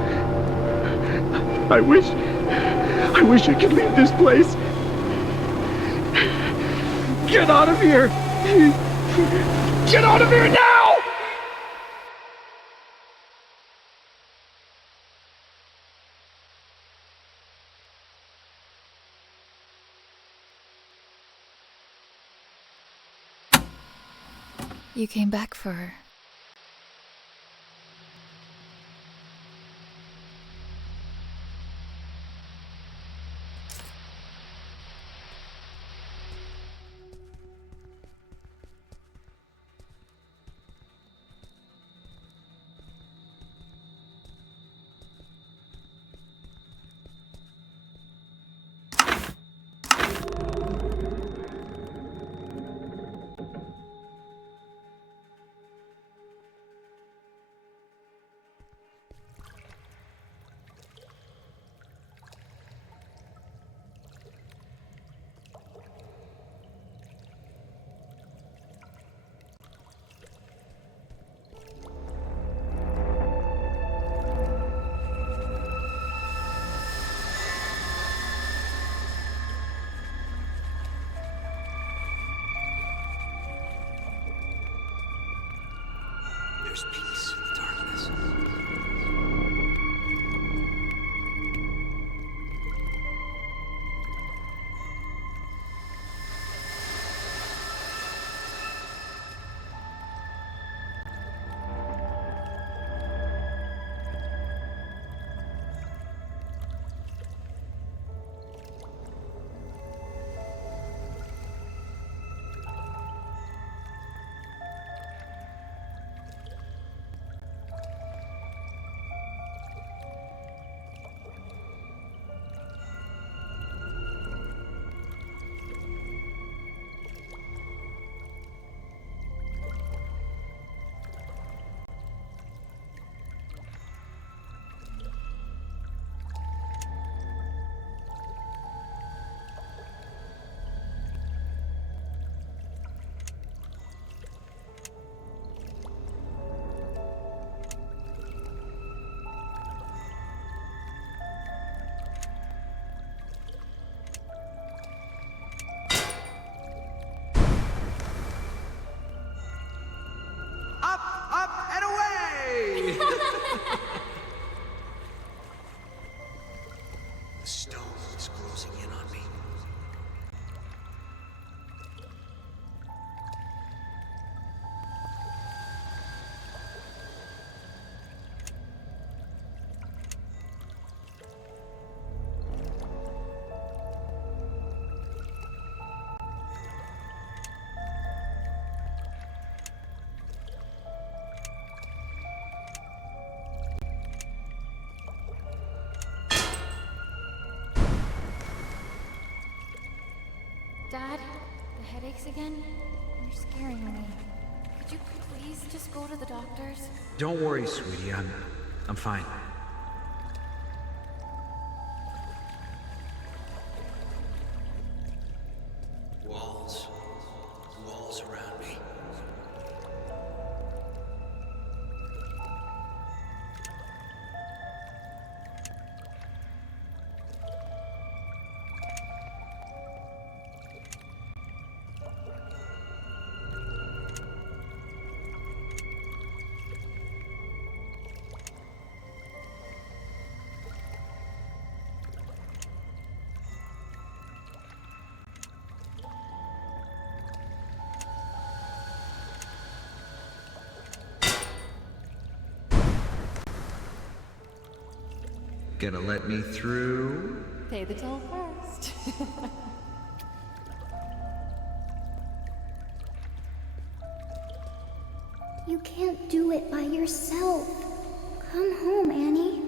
I wish I could leave this place. Get out of here! Get out of here now! You came back for her. There's peace in the darkness. Dad, the headaches again? You're scaring me. Could you please just go to the doctor's? Don't worry, sweetie. I'm fine. Walls around me. Gonna let me through? Pay the toll first. You can't do it by yourself. Come home, Annie.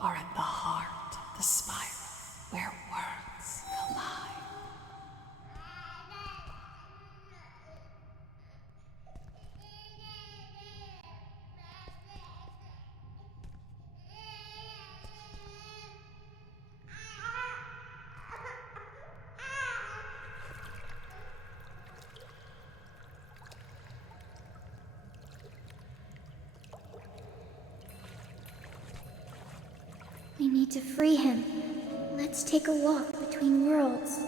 Are at the heart, the spiral, where worlds collide. We need to free him. Let's take a walk between worlds.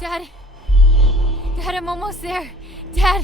Dad. Dad, I'm almost there. Dad.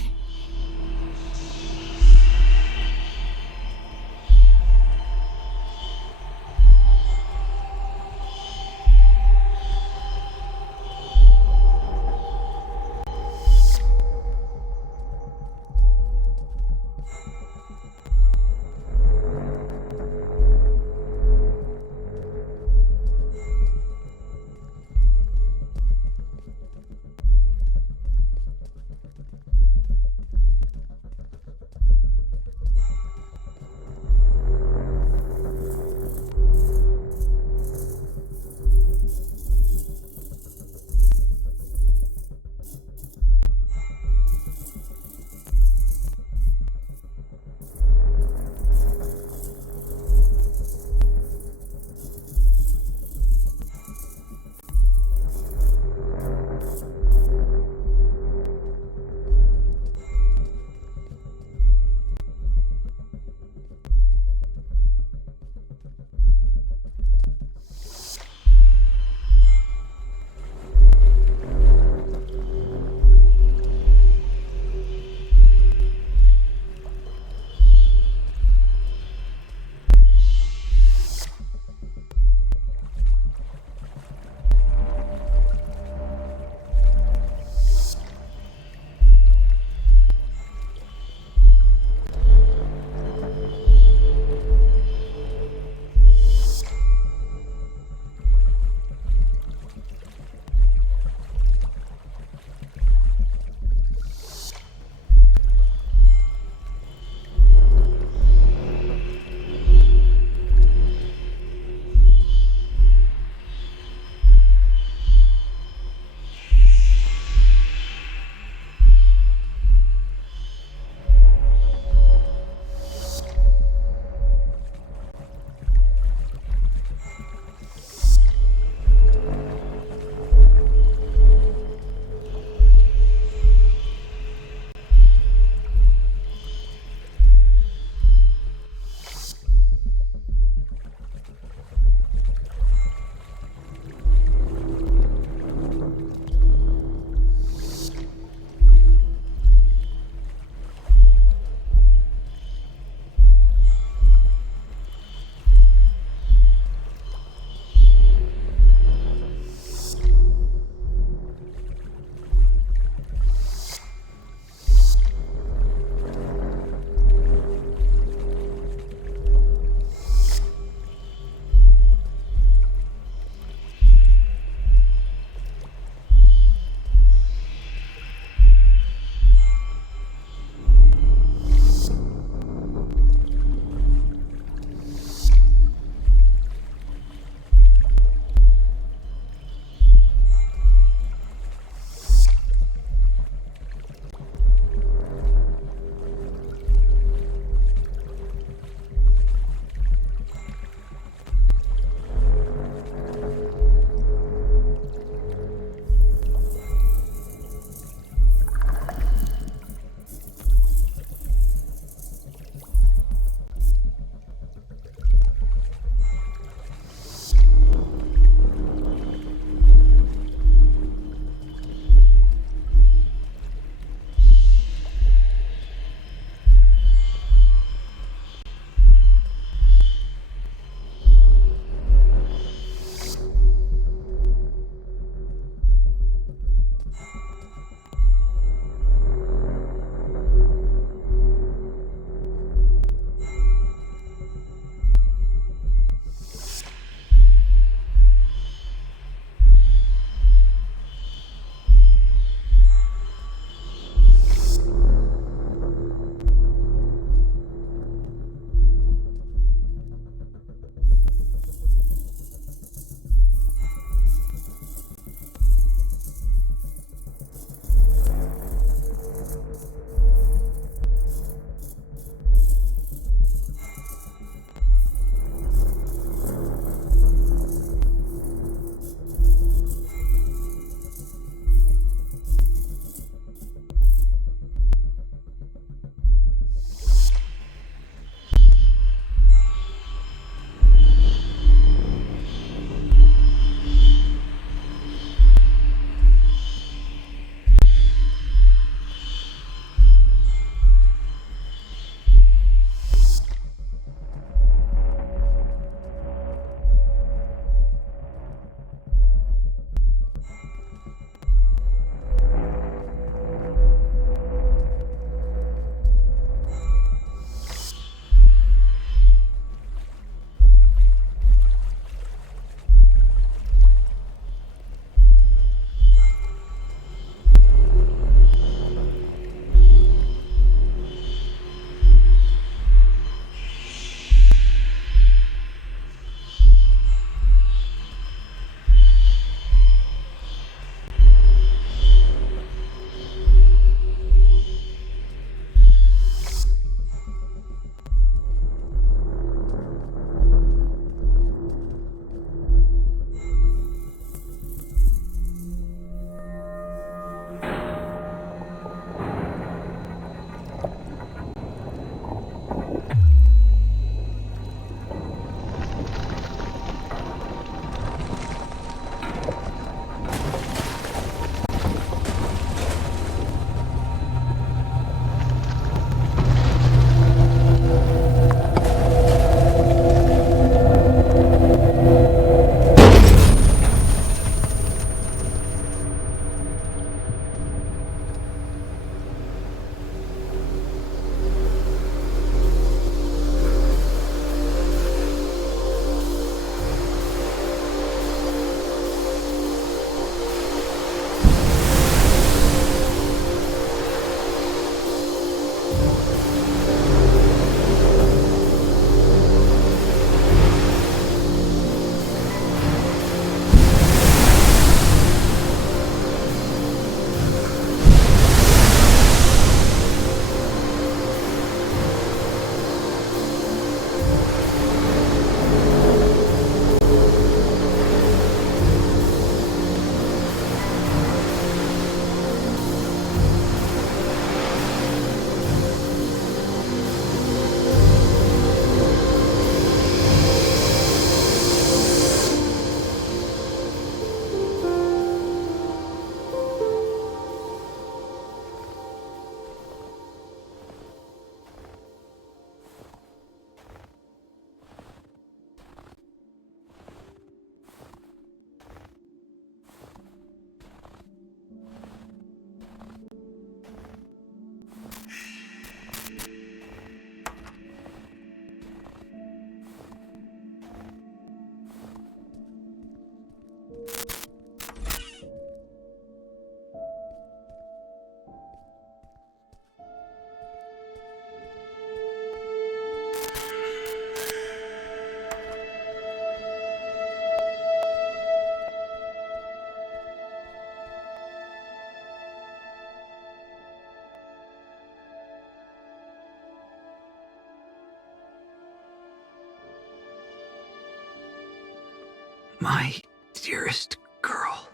My dearest girl.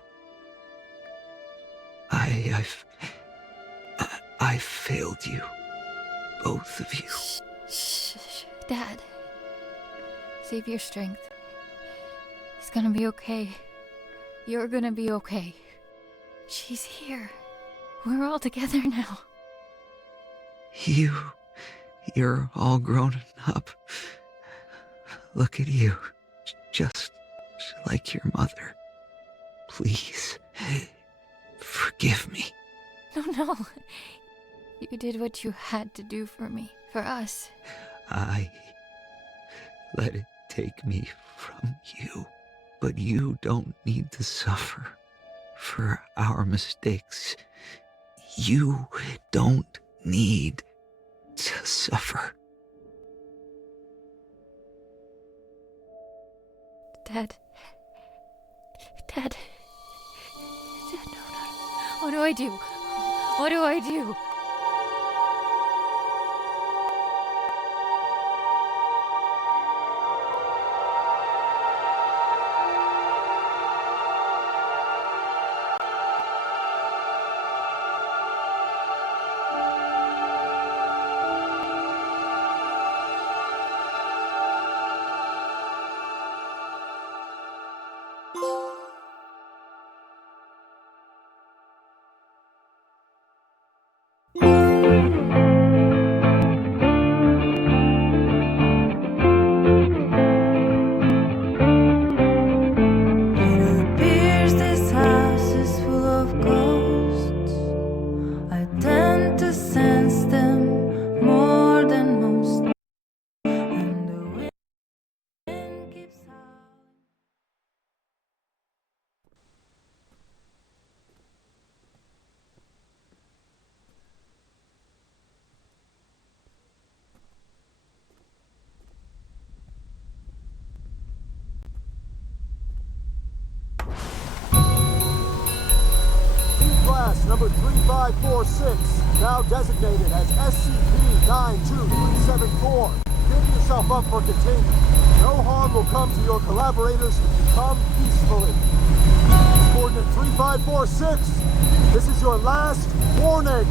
I've failed you. Both of you. Shh. Dad. Save your strength. He's gonna be okay. You're gonna be okay. She's here. We're all together now. You're all grown up. Look at you. Just like your mother. Please, forgive me. No. You did what you had to do for me, for us. I let it take me from you. But you don't need to suffer for our mistakes. You don't need to suffer. Dad, no. What do I do? What do I do? Number 3546, now designated as SCP-92374. Give yourself up for containment. No harm will come to your collaborators if you come peacefully. Coordinate 3546, this is your last warning.